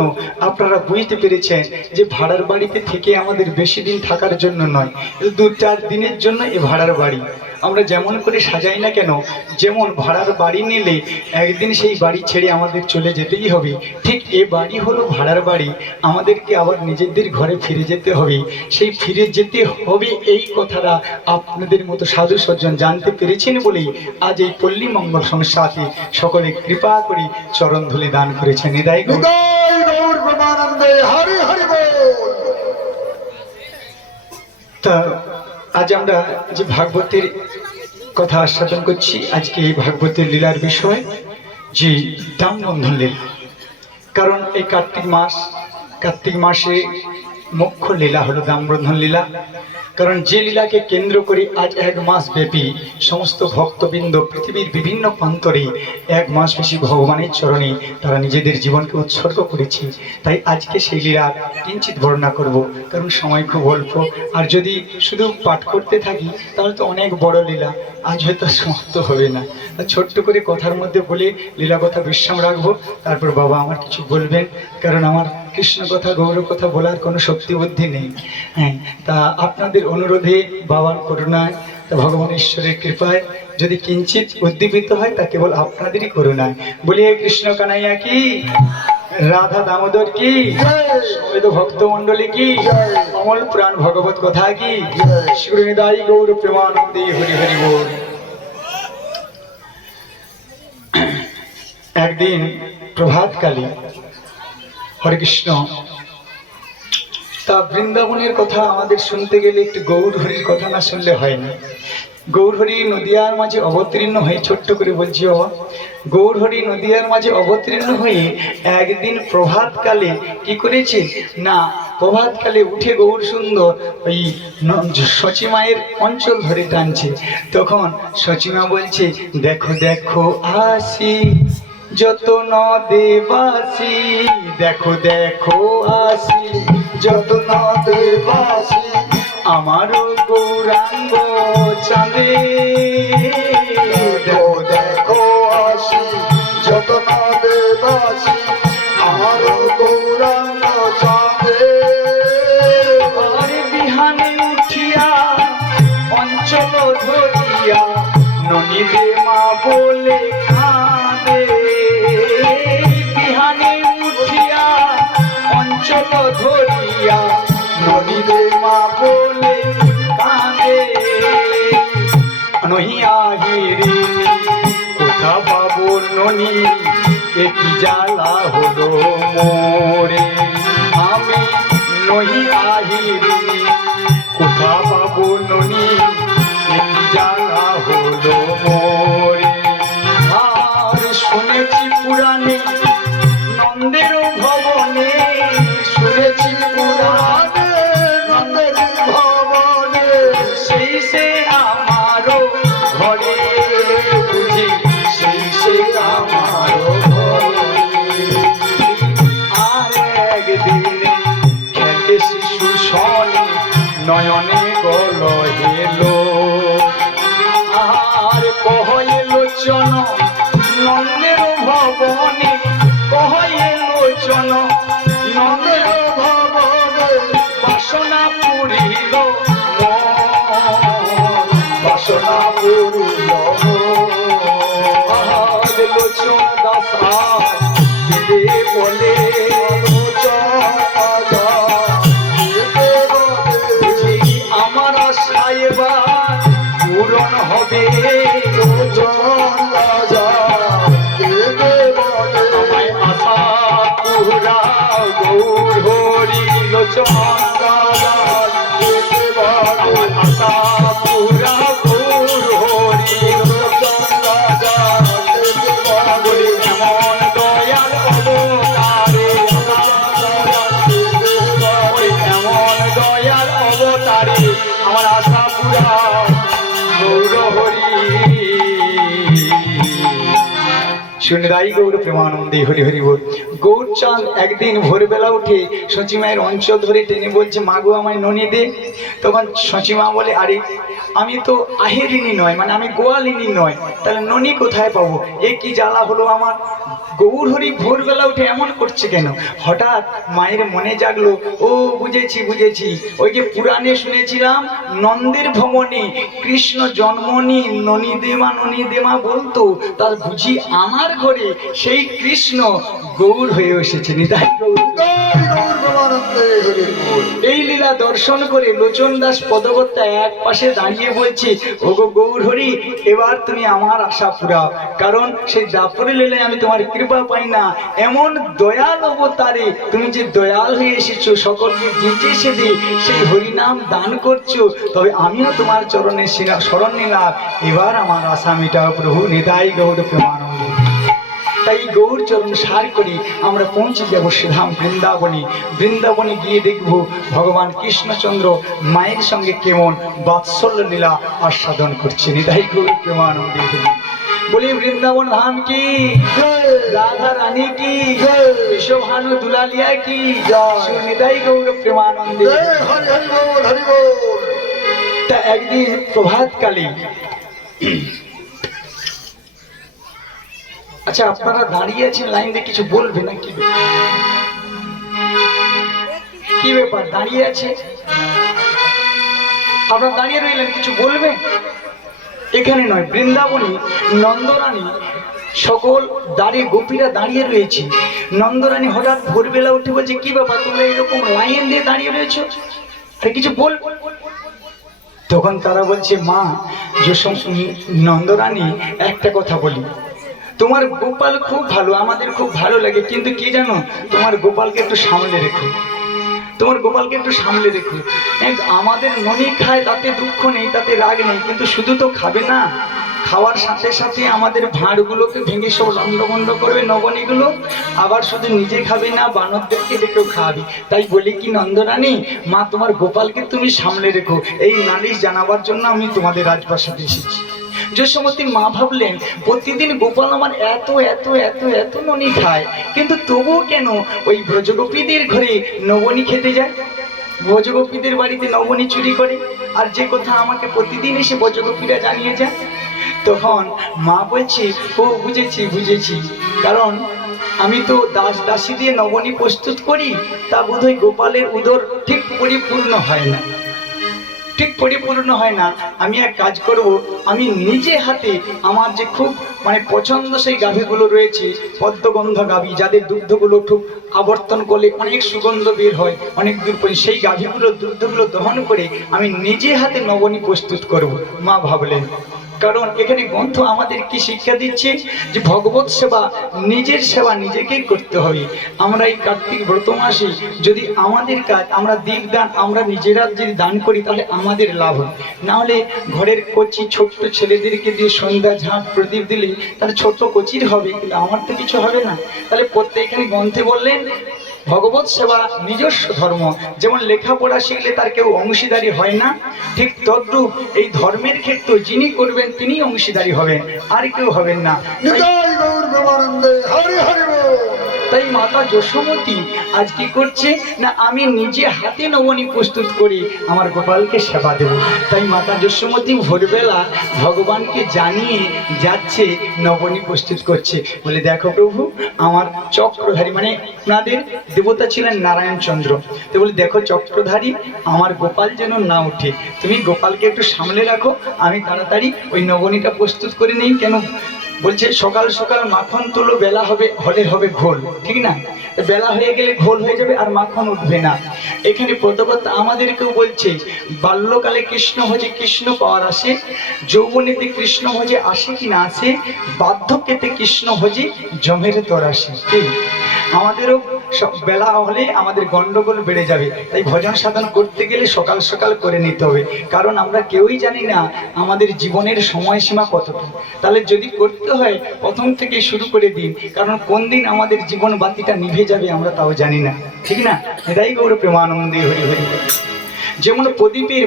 আপনারা বুঝতে পেরেছেন যে ভাড়ার বাড়িতে থেকে আমাদের বেশি দিন থাকার জন্য নয়, 2-4 দিনের জন্য এ ভাড়ার বাড়ি। আমরা যেমন করে সাজাই না কেন, যেমন ভাড়ার বাড়ি নিলে একদিন সেই বাড়ি ছেড়ে আমাদের চলে যেতেই হবে, ঠিক এ বাড়ি হলো ভাড়ার বাড়ি। আমাদেরকে আবার নিজেদের ঘরে ফিরে যেতে হবে। সেই ফিরে যেতে হবে এই কথাটা আপনাদের মতো সাধু সজ্জন জানতে পেরেছেন বলেই আজ এই পল্লী মঙ্গল সংস্থাতে সকলে কৃপা করে চরণধুলি দান করেছেন। নিতাই গৌর। নিতাই গৌর প্রেমানন্দে হরি হরি বল। তা আজ আমরা যে ভাগবতের কথা আস্বাদন করছি, আজকে এই ভাগবতের লীলার বিষয় যে দামবন্ধন লীলা। কারণ এই কার্তিক মাসে মুখ্য লীলা হলো দামবন্ধন লীলা। কারণ যে লীলাকে কেন্দ্র করে আজ 1 মাস ব্যাপী সমস্ত ভক্তবৃন্দ পৃথিবীর বিভিন্ন প্রান্তরে 1 মাস বেশি ভগবানের চরণে তারা নিজেদের জীবনকে উৎসর্গ করেছে। তাই আজকে সেই লীলা কিঞ্চিত বর্ণনা করব, কারণ সময় খুব অল্প। আর যদি শুধু পাঠ করতে থাকি তাহলে তো অনেক বড় লীলা, আজ হয়তো সমাপ্ত হবে না। ছোট্ট করে কথার মধ্যে বলে লীলা কথা বিশ্রাম রাখবো, তারপর বাবা আমার কিছু বলবেন। কারণ আমার কৃষ্ণ কথা গৌর কথা বলার কোনো শক্তি বুদ্ধি নেই। হ্যাঁ, তা আপনাদের অনুরোধে, বাবার করুণায়, তা ভগবান ঈশ্বরের কৃপায় যদি কিঞ্চিত উদ্দীপিত হয় তা কেবল আপনাদেরই করুণায়। বলিয়ে কৃষ্ণ কানাইয়া কি, রাধা দামোদর কি, সমবেত ভক্ত মন্ডলী কি, অমল প্রাণ ভগবত কথা কি, শ্রীনিদাই গৌর প্রেমানন্দে হরি হরি বল। একদিন প্রভাতকালে হরে কৃষ্ণ, তা বৃন্দাবনের কথা আমাদের শুনতে গেলে একটু গৌর হরির কথা না শুনলে হয় না। গৌর হরি নদিয়ার মাঝে অবতীর্ণ হয়ে, ছোট্ট করে বলছি বাবা, গৌর হরি নদিয়ার মাঝে অবতীর্ণ হয়ে একদিন প্রভাতকালে কি করেছে না, প্রভাতকালে উঠে গৌর সুন্দর ওই সচিমায়ের অঞ্চল ধরে টানছে। তখন সচিমা বলছে, দেখো দেখো আসি যত নদেবাসী, দেখো দেখো আসি যত নদেবাসী, আমারও গৌরাঙ্গ চাঁদে, দেখো দেখো আসি যত নদেবাসী, আমারও গৌরাঙ্গ চাঁদে। আর বিহানে উঠিয়া অঞ্চল ধরিয়া ননীদে মা বলে কাঁদে, বিহানে উঠিয়া অঞ্চল ধরিয়া ননীদে মা বলে কাঁদে। নহিয়া হিরে কোথা পাবো ননী এ কি জ্বালা হলো মোরে, আমি নহি আহিরিনী কোথা পাবো ননি, এ কি জ্বালা হলো মোরে। আর শুনেছি পুরাণে নন্দের ভবনে, শুনেছি পুরাণে নন্দের ভবনে, সেই সে আমারও ঘরে বুঝি, সেই সে আমারও ঘরে। আর একদিনে খেতে শিশু শনি নয়নে গল হেলো, আর কহ লোচন নন্দের ভবনে, কহ লোচন নন্দের ভবনে, বাসনা পুরিল মন, বাসনা পুরিল মন। লোচন দাসা বলে আমার আশা এবার পূরণ হবে, আমায় আশা পুরা গৌর হরি লোচন, আমার আশা পুরা গৌর হরি লোচন, বলি এমন দয়াল অবতারে, বলি এমন দয়াল অবতারে আমার আশা পুরা গৌর হরি। শুনরাই গৌর প্রেমানন্দে হরি হরি বল। গৌরচাঁদ একদিন ভোরবেলা উঠে সচিমায়ের অঞ্চল ধরে টেনে বলছে, মাগো আমায় ননি দে। তখন সচিমা বলে, আরে আমি তো আহেরিনী নয়, মানে আমি গোয়ালিনী নয়, তাহলে ননি কোথায় পাবো, এ কি জ্বালা হলো আমার। গৌর হরি ভোরবেলা উঠে এমন করছে কেন। হঠাৎ মায়ের মনে জাগলো, ও বুঝেছি বুঝেছি, ওই যে পুরাণে শুনেছিলাম নন্দের ভবনে কৃষ্ণ জন্মনি ননি দেমা বলতো, তার বুঝি আমার ঘরে সেই কৃষ্ণ গৌর হয়ে এসেছে। নিতাই গৌর। এই লীলা দর্শন করে লোচন দাস পদবত্তা এক পাশে দাঁড়িয়ে বলছে, ওগো গৌর হরি, এবার তুমি আমার আশা পুরাও, কারণ সেই দাপরে লীলে আমি তোমার কৃপা পাই না। এমন দয়াল অবতারে তুমি যে দয়াল হয়ে এসেছো, সকলকে দিতে সেদে সেই হরিনাম দান করছো, তবে আমিও তোমার চরণে শরণ নিলাম, এবার আমার আশা মেটাও প্রভু। নিতাই গৌর প্রেমানন্দে। তাই গৌর চরণ সার করি আমরা পৌঁছে যাব শ্রীধাম বৃন্দাবনে। বৃন্দাবনে গিয়ে দেখব ভগবান কৃষ্ণচন্দ্র মায়ের সঙ্গে কেমন বাৎসল্য লীলা আস্বাদন করছে। নিতাই গৌর প্রেমানন্দে বলি বৃন্দাবন ধাম কি, রাধা রানী কি, বিশ্বভানু দুলালিয়া কি, নিতাই গৌর প্রেমানন্দে। তা একদিন প্রভাতকালে, আচ্ছা আপনারা দাঁড়িয়ে আছেন লাইন দিয়ে, কিছু বলবে না কি কি ব্যাপার, দাঁড়িয়ে আছে আপনারা দাঁড়িয়ে রইলেন, কিছু বলবেন? এখানে নয়, বৃন্দাবনে নন্দরানী সকল দাঁড়িয়ে গোপীরা দাঁড়িয়ে রয়েছে। নন্দরানী হঠাৎ ভোরবেলা উঠে বলছে, কি ব্যাপার তোমরা এরকম লাইন দিয়ে দাঁড়িয়ে রয়েছো, কিছু বল। তখন তারা বলছে, মা নন্দরানী একটা কথা বলি, তোমার গোপাল খুব ভালো, আমাদের খুব ভালো লাগে, কিন্তু কি জানো, তোমার গোপালকে একটু সামলে রেখো, তোমার গোপালকে একটু সামলে রেখো। আমাদের ননি খায় তাতে দুঃখ নেই, তাতে রাগ নেই, কিন্তু শুধু তো খাবে না, খাওয়ার সাথে সাথে আমাদের ভাঁড়গুলোকে ভেঙে সব লন্ডভন্ড করবে নবনীগুলো, আবার শুধু নিজে খাবে না, বানরদেরকে ডেকেও খাওয়াবে। তাই বলি কি নন্দরানী, মা তোমার গোপালকে তুমি সামলে রেখো, এই নালিশ জানাবার জন্য আমি তোমাদের রাজপ্রাসাদে এসেছি। যশোমতীর মা ভাবলেন, প্রতিদিন গোপাল আমার এত এত এত এত ননি খায়, কিন্তু তবুও কেন ওই ব্রজগোপীদের ঘরে নবনী খেতে যায়, ব্রজগোপীদের বাড়িতে নবনী চুরি করে, আর যে কথা আমাকে প্রতিদিন এসে ব্রজগোপীরা জানিয়ে যায়। তখন মা বলছে, ও বুঝেছি বুঝেছি, কারণ আমি তো দাস দাসী দিয়ে নবনী প্রস্তুত করি, তা বোধহয় গোপালের উদর ঠিক পরিপূর্ণ হয় না, ঠিক পরিপূর্ণ হয় না। আমি এক কাজ করব, আমি নিজে হাতে আমার যে খুব পছন্দ সেই গাভীগুলো রয়েছে, পদ্মগন্ধ গাভী, যাদের দুগ্ধগুলো খুব আবর্তন করলে অনেক সুগন্ধ বের হয় অনেক দূর পর্যন্ত, সেই গাভীগুলোর দুগ্ধগুলো দহন করে আমি নিজে হাতে নবনী প্রস্তুত করব। মা ভাবলেন, কারণ এখানে গ্রন্থ আমাদের কি শিক্ষা দিচ্ছে যে ভগবত সেবা, নিজের সেবা নিজেকেই করতে হবে। আমরা এই কার্তিক ব্রত মাসে যদি আমাদের কাজ আমরা দীপদান আমরা নিজেরা যদি দান করি তাহলে আমাদের লাভ হয়। নাহলে ঘরের কচি ছোট্ট ছেলেদেরকে দিয়ে সন্ধ্যা ঝাঁট প্রদীপ দিলে তাহলে ছোট্ট কচির হবে, কিন্তু আমার তো কিছু হবে না। তাহলে প্রত্যেকখানে গ্রন্থে বললেন ভগবত সেবা নিজস্ব ধর্ম। যেমন লেখাপড়া শিখলে তার কেউ অংশীদারি হয় না, ঠিক তদ্রূপ এই ধর্মের ক্ষেত্রে যিনি করবেন তিনি অংশীদারি হবেন, আর কেউ হবেন না। নিতাই গৌর প্রেমানন্দে হরি হরি বল। তাই মাতা যশোমতী আজ কি করছে না, আমি নিজে হাতে নবনী প্রস্তুত করে আমার গোপালকে সেবা দেব। তাই মাতা যশোমতী ভোরবেলা ভগবানকে জানিয়ে যাচ্ছে, নবনী প্রস্তুত করছে, বলে দেখো প্রভু আমার চক্রধারী, মানে ওনাদের দেবতা ছিলেন নারায়ণ চন্দ্র, তো বলে দেখো চক্রধারী আমার গোপাল যেন না উঠে, তুমি গোপালকে একটু সামলে রাখো, আমি তাড়াতাড়ি ওই নবনীটা প্রস্তুত করে নিই। কেন বলছে সকাল সকাল মাখন তুলো, বেলা হবে হলে হবে ঘোল, ঠিক না? বেলা হয়ে গেলে ঘোল হয়ে যাবে আর মাখন উঠবে না। এখানে প্রতপত আমাদেরকেও বলছে বাল্যকালে কৃষ্ণ ভোজে কৃষ্ণ পাওয়ার আসে, যৌবনেতে কৃষ্ণ ভোজে আসে কি না আসে, বার্ধক্যেতে কৃষ্ণ ভোজে জমের তোর আসে। ঠিক আমাদেরও সব বেলা হলে আমাদের গন্ডগোল বেড়ে যাবে। তাই ভজন সাধন করতে গেলে সকাল সকাল করে নিতে হবে, কারণ আমরা কেউই জানি না আমাদের জীবনের সময়সীমা কতটা। তাহলে যদি করতে হয় প্রথম থেকে শুরু করে দিন, কারণ কোন দিন আমাদের জীবন বাতিটা নিভে যাবে আমরা তাও জানি না, ঠিক না? এটাই গৌর প্রেমানন্দে হরি হরি। যেমন প্রদীপের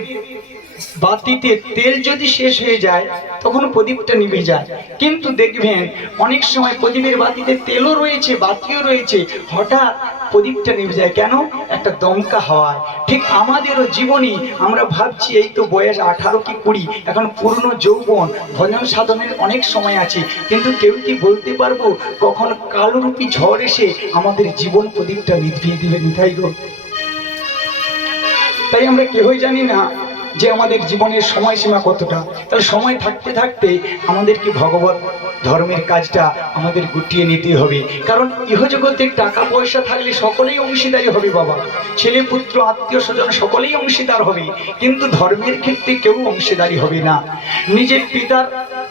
বাতিতে তেল যদি শেষ হয়ে যায় তখন প্রদীপটা নিভে যায়, কিন্তু দেখবেন অনেক সময় প্রদীপের বাতিতে তেলও রয়েছে বাতিও রয়েছে, হঠাৎ প্রদীপটা নিভে যায়, কেন? একটা দমকা হওয়ায়। ঠিক আমাদেরও জীবনে আমরা ভাবছি এই তো বয়স 18 কি 20, এখন পূর্ণ যৌবন, ভজন সাধনের অনেক সময় আছে, কিন্তু কেউ কি বলতে পারবো কখন কালরূপী ঝড় এসে আমাদের জীবন প্রদীপটা নিভিয়ে দিবে? নিতাই গো। তাই আমরা কেউই জানি না যে আমাদের জীবনের সময়সীমা কতটা। তাহলে সময় থাকতে থাকতে আমাদেরকে ভগবত ধর্মের কাজটা আমাদের গুটিয়ে নিতে হবে, কারণ ইহজগতে টাকা পয়সা থাকলে সকলেই অংশীদারি হবে বাবা, ছেলে পুত্র আত্মীয় স্বজন সকলেই অংশীদার হবে, কিন্তু ধর্মের ক্ষেত্রে কেউ অংশীদারি হবে না। নিজের পিতার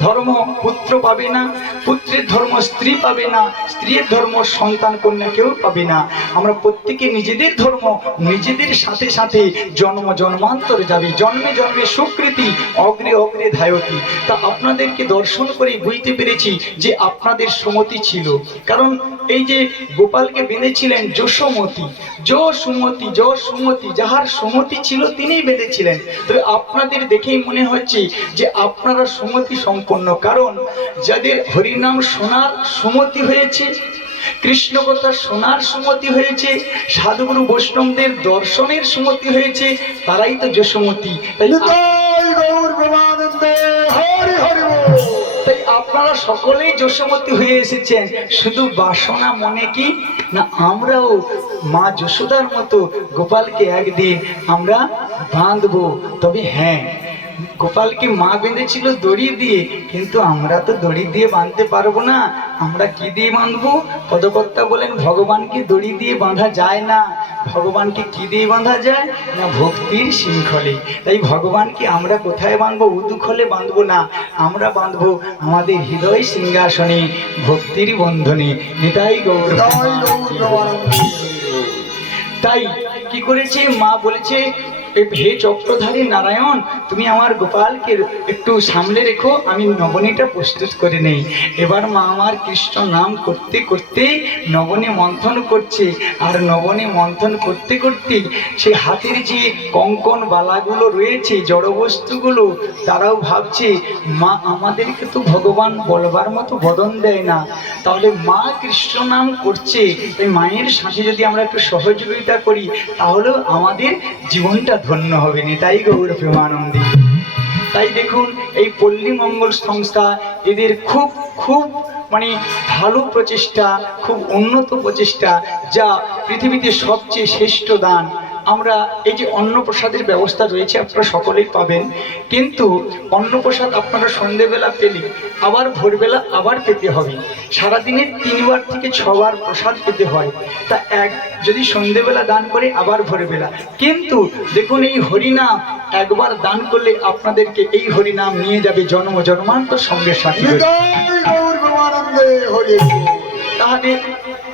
ধর্ম পুত্র পাবে না, পুত্রের ধর্ম স্ত্রী পাবে না, স্ত্রীর ধর্ম সন্তান কন্যা কেউ পাবে না। আমরা প্রত্যেকে নিজেদের ধর্ম নিজেদের সাথে সাথে জন্ম জন্মান্তরে যাবে, জন্মে জন্মে সুকৃতি অগ্রে অগ্রে ধায়তি। তা আপনাদেরকে দর্শন করে বুঝতে পেরেছি যে আপনাদের সুমতি ছিল, কারণ এই যে গোপালকে বেঁধেছিলেন যশোমতী, যশোমতী যশোমতী, যাহার সুমতি ছিল তিনিই বেঁধেছিলেন। তবে আপনাদের দেখেই মনে হচ্ছে যে আপনারা সুমতি সম্পন্ন, কারণ যাদের হরিনাম শোনার সুমতি হয়েছে, কৃষ্ণ কথা শোনার সুমতি হয়েছে, সাধুগুরু বৈষ্ণবদের দর্শনের সুমতি হয়েছে, তারাই তো যশোমতী। তাই আপনারা সকলেই যশোমতী হয়ে এসেছেন, শুধু বাসনা মনে কি না আমরাও মা যশোদার মতো গোপালকে একদিন আমরা বাঁধবো। তবে হ্যাঁ, গোপালকে মা বেঁধেছিল দড়ি দিয়ে, কিন্তু আমরা তো দড়ি দিয়ে বাঁধতে পারবো না, আমরা কি দিয়ে বাঁধবো? পদকর্তা বলেন ভগবানকে দড়ি দিয়ে বাঁধা যায় না, ভগবানকে কি দিয়ে বাঁধা যায় না ভক্তির শৃঙ্খলে। তাই ভগবানকে আমরা কোথায় বাঁধবো? উদুখলে বাঁধবো না, আমরা বাঁধবো আমাদের হৃদয় সিংহাসনে ভক্তির বন্ধনে। নিতাই গৌর। তাই কি করেছে মা? বলেছে হে চক্রধারী নারায়ণ, তুমি আমার গোপালকে একটু সামলে রেখো, আমি নবনীটা প্রস্তুত করে নেই। এবার মা আমার কৃষ্ণ নাম করতে করতে নবনী মন্থন করছে, আর নবনী মন্থন করতে করতে সেই হাতের যে কঙ্কন বালাগুলো রয়েছে জড়বস্তুগুলো, তারাও ভাবছে মা আমাদেরকে তো ভগবান বলবার মতো বদন দেয় না, তাহলে মা কৃষ্ণ নাম করছে, এই মায়ের সাথে যদি আমরা একটু সহযোগিতা করি তাহলেও আমাদের জীবনটা ধন্য হবে। নিতাই গৌর প্রেমানন্দী। তাই দেখুন এই পল্লী মঙ্গল সংস্থা এদের খুব খুব মানে ভালো প্রচেষ্টা, খুব উন্নত প্রচেষ্টা, যা পৃথিবীতে সবচেয়ে শ্রেষ্ঠ দান। আমরা এই যে অন্নপ্রসাদের ব্যবস্থা রয়েছে আপনারা সকলেই পাবেন, কিন্তু অন্নপ্রসাদ আপনারা সন্ধেবেলা পেলে আবার ভোরবেলা আবার পেতে হবে। সারাদিনে 3 বার থেকে 6 বার প্রসাদ পেতে হয়। তা যদি সন্ধেবেলা দান করে আবার ভোরবেলা, কিন্তু দেখুন এই হরিনাম একবার দান করলে আপনাদেরকে এই হরিনাম নিয়ে যাবে জন্ম জন্মান্তর সঙ্গে সাথী করে। তাহলে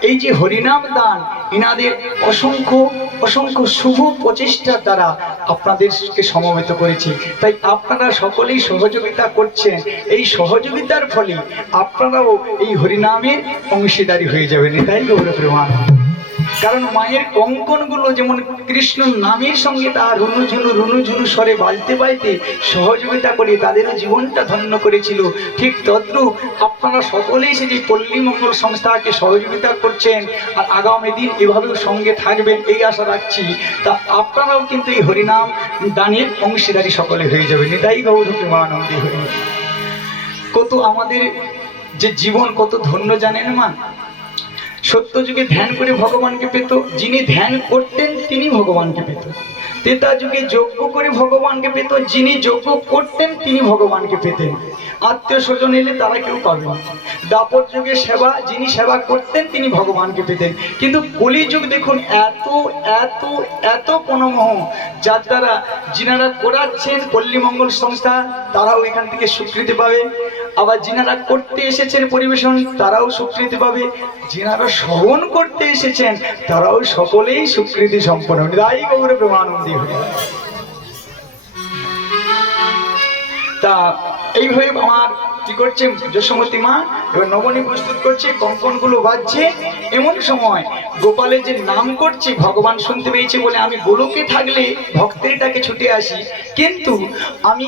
এই যে হরিনাম দান ইনাদের অসংখ্য অসংখ্য শুভ প্রচেষ্টার দ্বারা আপনাদেরকে সমবেত করেছি। তাই আপনারা সকলেই সহযোগিতা করছেন, এই সহযোগিতার ফলে আপনারাও এই হরিনামের অংশীদারি হয়ে যাবেন। এটাই গৌর প্রমাণ। কারণ মায়ের কঙ্কনগুলো যেমন কৃষ্ণ নামের সঙ্গে তার রুনুঝুনু স্বরে বাজতে বাজতে সহযোগিতা করে তাদেরও জীবনটা ধন্য করেছিল, ঠিক তদ্রূপ আপনারা সকলেই সে যে পল্লী মঙ্গল সংস্থাকে সহযোগিতা করছেন আর আগামী দিন এভাবেও সঙ্গে থাকবেন এই আশা রাখছি। তা আপনারাও কিন্তু এই হরিনাম দানের অংশীদারি সকলে হয়ে যাবেন। এটাই গৌর প্রেমানন্দে হরি। কত আমাদের যে জীবন কত ধন্য জানেন মা। সত্য যুগে ধ্যান করে ভগবানকে পেত, যিনি ধ্যান করতেন তিনি ভগবানকে পেত। ত্রেতা যুগে যজ্ঞ করে ভগবানকে পেত, যিনি যজ্ঞ করতেন তিনি ভগবানকে পেতেন। আত্মীয় স্বজন এলে তারা কেউ পাবে না। দাপর যুগে সেবা, যিনি সেবা করতেন তিনি ভগবানকে পেতেন। কিন্তু কলিযুগ দেখুন এত এত এত পনমোহ, যার দ্বারা যিনারা করাচ্ছেন পল্লী মঙ্গল সংস্থা তারাও এখান থেকে স্বীকৃতি পাবে, আবার যিনারা করতে এসেছেন পরিবেশন তারাও স্বীকৃতি পাবে, যিনারা শ্রবণ করতে এসেছেন তারাও সকলেই স্বীকৃতি সম্পন্ন। নিদায়ী গৌর প্রেমানন্দী হয়ে। তা এইভাবে আমার কি করছে যশোমতী মা, এবার নবনী প্রস্তুত করছে, কঙ্কনগুলো বাজছে। এমন সময় গোপালের যে নাম করছে ভগবান শুনতে পেয়েছে বলে আমি গোলকে থাকলে ভক্তের ডাকে ছুটে আসি, কিন্তু আমি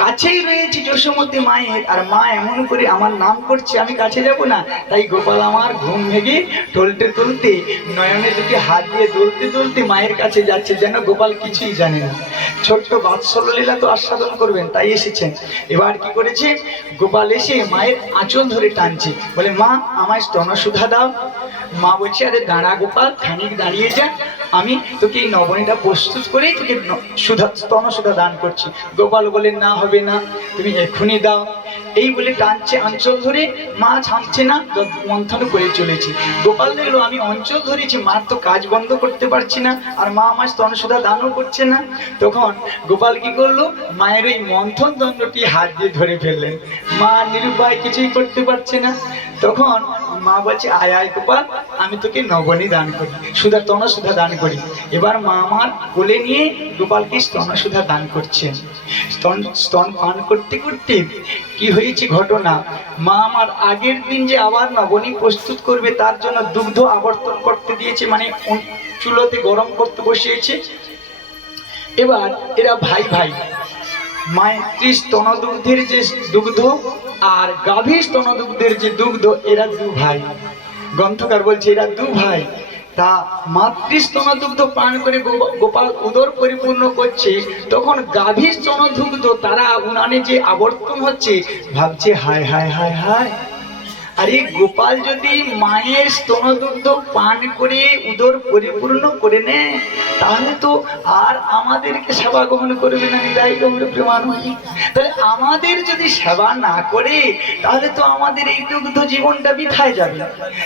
কাছেই রয়েছি যশোমতী মায়ের, আর মা এমন করে আমার নাম করছে আমি কাছে যাব না। তাই গোপাল আমার ঘুম ভেঙে টলতে টলতে নয়নে দুটি হাত দিয়ে দোলতে দোলতে মায়ের কাছে যাচ্ছে, যেন গোপাল কিছুই জানে না। ছোট্ট বাৎসল্য লীলা তো আস্বাদন করবেন তাই এসেছেন। এবার কি করেছে গোপাল এসে মায়ের আঁচল ধরে টানছে, বলে মা আমায় স্তনসুধা দাও। মা বলছে আরে দাঁড়া গোপাল, খানিক দাঁড়িয়ে যা, আমি তোকে এই নবনীটা প্রস্তুত করেই তোকে স্তনসুধা দান করছি। গোপাল বলে না হবে না, তুমি এক্ষুনি দাও। এই বলে টানছে আঁচল ধরে, মা থামছে না, মন্থন করে চলেছি। গোপাল দেখলো আমি অঞ্চল ধরেছি, মার তো কাজ বন্ধ করতে পারছি না, আর মা আমার স্তনসুধা দানও করছে না। তখন গোপাল কি করলো, মায়ের ওই মন্থন দণ্ডটি হাত দিয়ে ধরে ফেললেন। মা নিরুপায় কিছুই করতে পারছে না। তখন মা বলছে আয় আয় গোপাল, আমি তোকে নবনী দান করি, স্তনসুধা দান করি। এবার মা আমার কোলে নিয়ে গোপালকে স্তনসুধা দান করছেন। স্তন পান করতে করতে কি হয়েছে ঘটনা, মা আমার আগের দিন যে আবার নবনী প্রস্তুত করবে তার জন্য দুগ্ধ আবর্তন করতে দিয়েছে, মানে চুলোতে গরম করতে বসিয়েছে। এবার এরা ভাই ভাই, মাতৃ স্তনদুগ্ধের যে দুগ্ধ আর গাভীর স্তনদুগ্ধের যে দুগ্ধ, এরা দু ভাই। গ্রন্থকার বলছে এরা দু ভাই। তা মাতৃ স্তনদুগ্ধ পান করে গোপাল উদর পরিপূর্ণ করছে, তখন গাভীর স্তনদুগ্ধ তারা উনানে যে আবর্তন হচ্ছে ভাবছে হায় হায় হায় হায়, আরে গোপাল যদি মায়ের স্তনদুগ্ধ পান করে উদর পরিপূর্ণ করে নেয় তাহলে তো আর আমাদেরকে সেবা গ্রহণ করবে না। নিদায়ী গৌর প্রেমানন্দী। তাহলে আমাদের যদি সেবা না করে তাহলে তো আমাদের এই দুগ্ধ জীবনটা বৃথায় যাবে।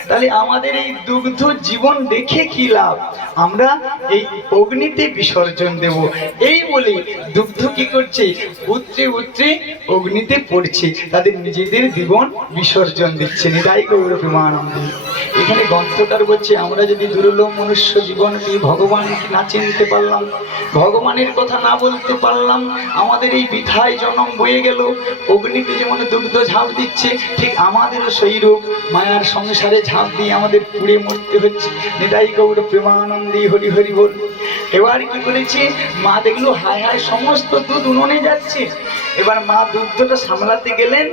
তাহলে আমাদের এই দুগ্ধ জীবন দেখে কি লাভ, আমরা এই অগ্নিতে বিসর্জন দেব। এই বলে দুগ্ধ কি করছে, উত্রে উত্রে অগ্নিতে পড়ছে, তাদের নিজেদের জীবন বিসর্জন দিচ্ছে। নিদায়ী গৌর প্রেমানন্দী। এখানে গ্রন্থকার বলছে আমরা যদি দুর্লভ মনুষ্য জীবনকে ভগবানকে না চিনতে পারলাম, ভগবানের কথা না বলতে পারলাম, আমাদের এই বৃথায় জন্ম বয়ে গেল। অগ্নিতে যেমন দুগ্ধ ঝাঁপ দিচ্ছে, ঠিক আমাদেরও সেই রূপ মায়ার সংসারে ঝাঁপ দিয়ে আমাদের পুড়ে মরতে হচ্ছে। নিদায়ী গৌর প্রেমানন্দী হরি হরি বল। এবার কি করেছে, মা দেখলো হায় হায় সমস্ত দুধ উনুনে যাচ্ছে। এবার মা দুগ্ধটা সামলাতে গেলেন।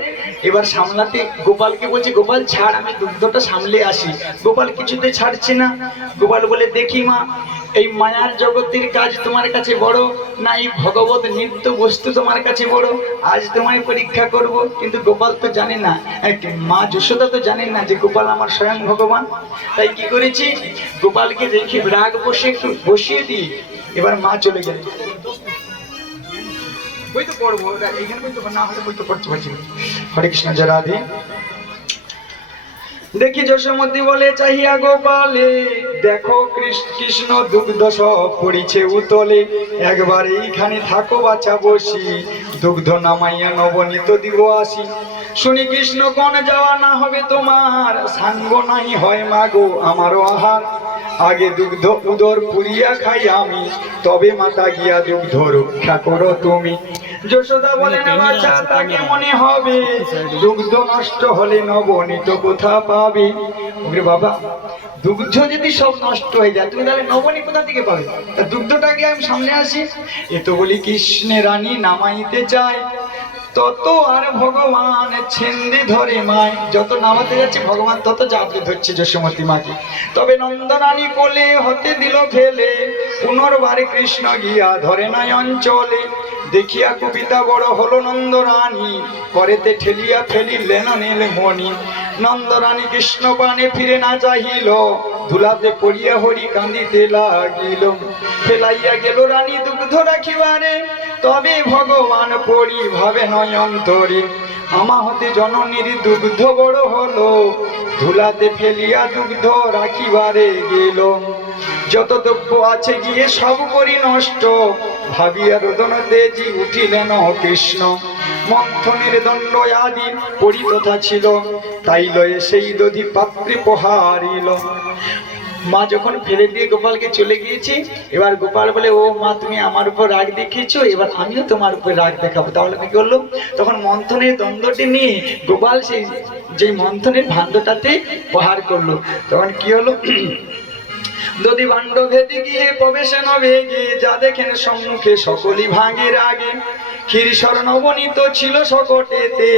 এবার সামলাতে গোপালকে বলছে গোপাল ছাড়, আমি দুগ্ধটা সামলে আসি। গোপাল কিছুতে ছাড়ছে না। গোপাল বলে দেখি মা, এই মায়ার জগতের কাজ তোমার কাছে বড় না এই ভগবত নিত্য বস্তু তোমার কাছে বড়? আজ তোমায় পরীক্ষা করব। কিন্তু গোপাল তো জানে না, মা যশোদা তো জানেন না যে গোপাল আমার স্বয়ং ভগবান। তাই কি করেছি, গোপালকে রেখে রাগ বসিয়ে দিয়ে এবার মা চলে গেলেন। বই তো পড়বো, এখানে বই তো না হলে বই তো পড়তে পারছি না। হরে কৃষ্ণ জয় রাধে। দেখি যশোমতী বলে চাহিয়া গোপালে, দেখো কৃষ্ণ দুগ্ধ সব পড়িছে উতলে, একবার এইখানে থাকো বাছা বসি, দুগ্ধ নামাইয়া নবনীত দিব আসি। শুনি কৃষ্ণ কোন যাওয়া না হবে তোমার, সাঙ্গ নাই হয় মাগো আমারও আহার, আগে দুগ্ধ উদর পুরিয়া খাই আমি, তবে মাতা গিয়া দুগ্ধ রক্ষা করো তুমি। যশোদা বলে না বাছা তাকে মনে হবে, দুগ্ধ নষ্ট হলে নবনীত কোথা পাবে। ওরে বাবা, দুগ্ধ যদি সব নষ্ট হয়ে যায় তুমি তাহলে নবনীত কোথা থেকে পাবে? তা দুগ্ধটাকে আমি সামনে আসি। এ তো বলি কৃষ্ণের রানী নামাইতে চায়, তত আর ভগবান ছেন্দে ধরে মায়। যত নামাতে যাচ্ছে ভগবান তত জাবড়ে ধরছে যশোমতী মাকে। তবে নন্দরানী কোলে হতে দিল ফেলে, পুনর্বারে কৃষ্ণ গিয়া ধরে নাই অঞ্চলে। দেখিয়া কবিতা বড় হলো নন্দরানী, করেতে ঠেলিয়া ফেলিলেন নীলমণি। নন্দরানী কৃষ্ণ পানে ফিরে না চাহিল, ধুলাতে পড়িয়া হরি কান্দিতে লাগিল। ফেলাইয়া গেল রানী দুগ্ধ রাখিবারে, তবে ভগবান পড়ি ভাবে নয়ন্তরে। আমা হতে জননীর দুগ্ধ বড় হলো, ধুলাতে ফেলিয়া দুগ্ধ রাখিবারে গেল। যত দ্রব্য আছে গিয়ে সব করি নষ্ট, ভাবিয়া রোদন তেজি উঠিলেন কৃষ্ণ। মন্থনের দণ্ড আদি পড়ি তথা ছিল, তাই লয়ে সেই দধি পাত্রে প্রহারিল। মা যখন ফেলে দিয়ে গোপালকে চলে গিয়েছে, এবার গোপাল বলে ও মা তুমি আমার উপর রাগ দেখিয়েছো, এবার আমিও তোমার উপর রাগ দেখাবো। তাহলে কি করলো, তখন মন্থনের দণ্ডটি নিয়ে গোপাল সেই যে মন্থনের ভাণ্ডটাতে প্রহার করলো। তখন কি হলো, দধি ভাণ্ড ভেদি গিয়ে প্রবেশে নবেগে, যা দেখেন সম্মুখে সকলই ভাঙে রাগে। ক্ষীরসর নবনীত ছিল সকটেতে,